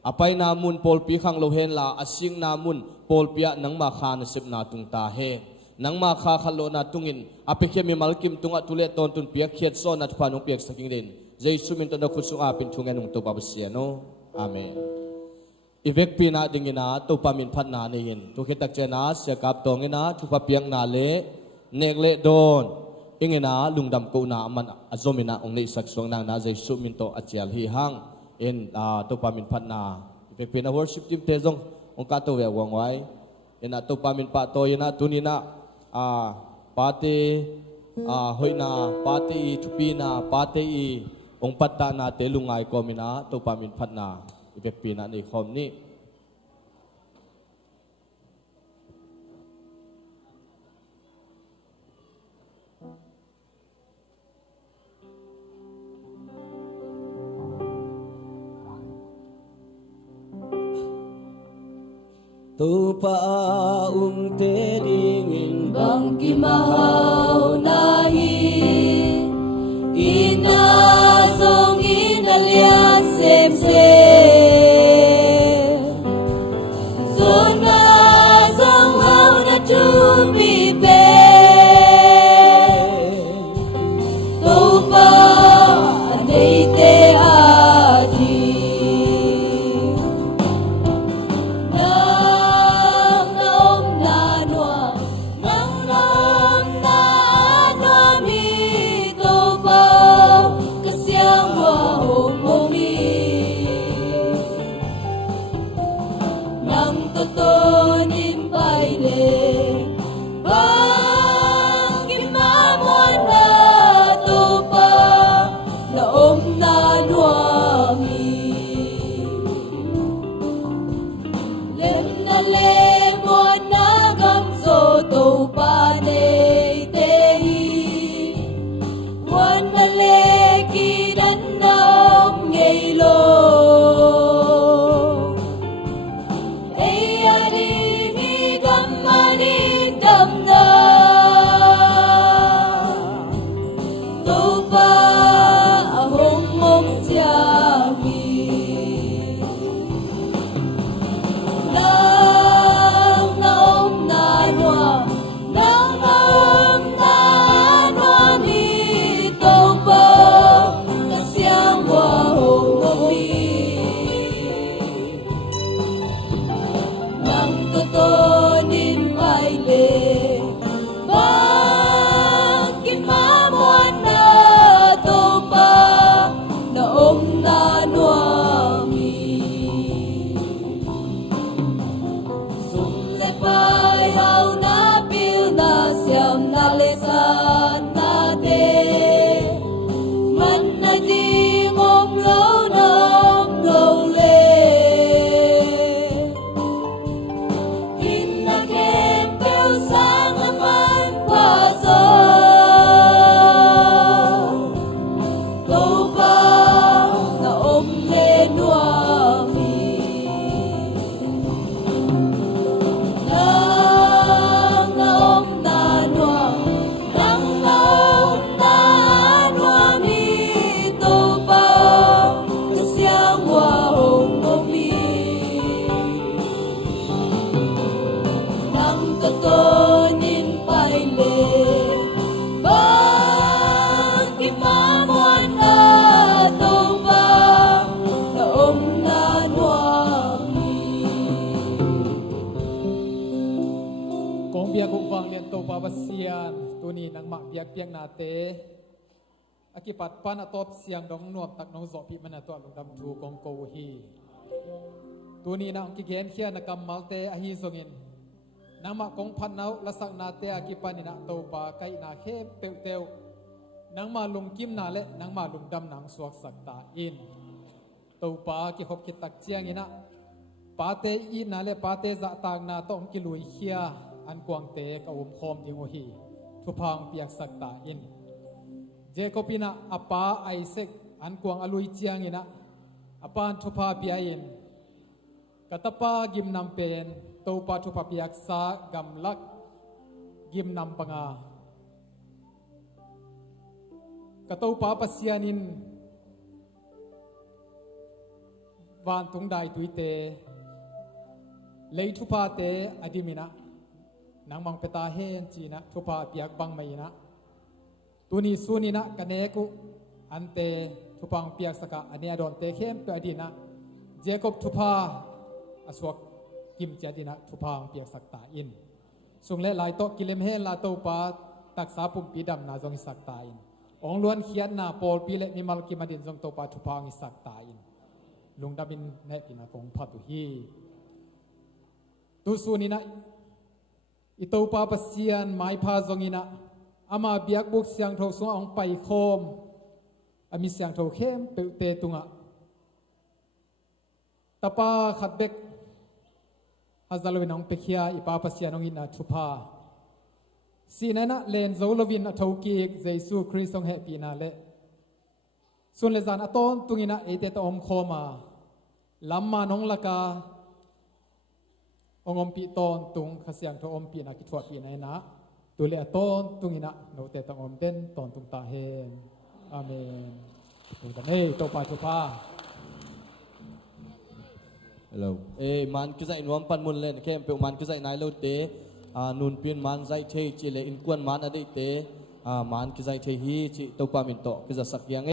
apai na mun polpi khang lo hen la asing na mun polpia nang ma khan sip na tung ta he nang ma kha khalo na tungin apikhe mi malkim tunga tule ton tun piak khiat so na thpa nong piak saking den Jesu min tono khusu apin thungen nung to babasiano amen ivek pina dingina to pamin phatna nein to khitak chena sekap tongina thupa piang na le nekle don ingina lungdam ko na man azomina ongnei saksong nang na Jesu min to achial hi hang in to pamin phatna ivek pina worship team te jong ong ka to we wangwai ina to pamin pa to ina tunina pate hoina pate thupina pate ong patta na te lungai ko mina to pamin phatna ipek pina ni khom ni tu pa te dingin bang kimahau nahi ina zong inalia sem zona zong hau na tu bi pe to pa nei te aji Topa to pa basian tuni nang ma biak piak na te akipat pan atop siang dong nuam tak nong zo pi man to lung dam thu kong ko hi tuni na ki gen khia na kam malte a hi zongin nang ma kong phan nau la sak na te akipan ina to pa kai na khe peu teu nang ma lung kim na le nang ma lung dam nang suak sak ta in to pa ki hop ki tak chiang ina pa te i na le pa te za tak na to ki lui khia an kwang te ka khom ding o hi thu phang piak sak ta in Jacobina apa Isaac an kwang alui chiang ina apan thu pha pia in katapa gim nam pen to pa thu pha piak sa gam lak gim nam panga katau pa pasianin van tung dai tuite lei thu pa te adimina nang mang peta hen china thu pa piak bang mai na tuni sunina kaneku ante thu pang piak saka ane adon te khem pe adina Jacob thu pa aswak kim chadina thu pang piak sakta in sung le lai to kilem hen la to pa tak sa pum pi dam na jong sakta in ong luan khian na pol pi le mi mal ki madin jong to pa thu pang sakta in lung dabin ne pina kong phatu hi tu sunina ito pa pasian mai pha zongina ama biak buk siang tho so ong pai khom ami siang tho khem pe te tunga tapa khatbek hazalwin ong pekhia ipa pasian ong ina thupa sinana len zolovin a thoki jesu christ ong happy na le sun le zan aton tungina ete to om khoma lamma nong laka ongom pi ton tung khasiang tho om pi na ki thwa pi na na tule ton tungina no te tong om den ton tung ta hen amen tung ta nei to pa hello man cứ dạy nuông pan mun lên kem pe man cứ dạy nai lâu tế nun pin man dạy thei chỉ le in quan man ở đây tế man cứ dạy thei hi chỉ tàu pa min to cứ giờ sắc yang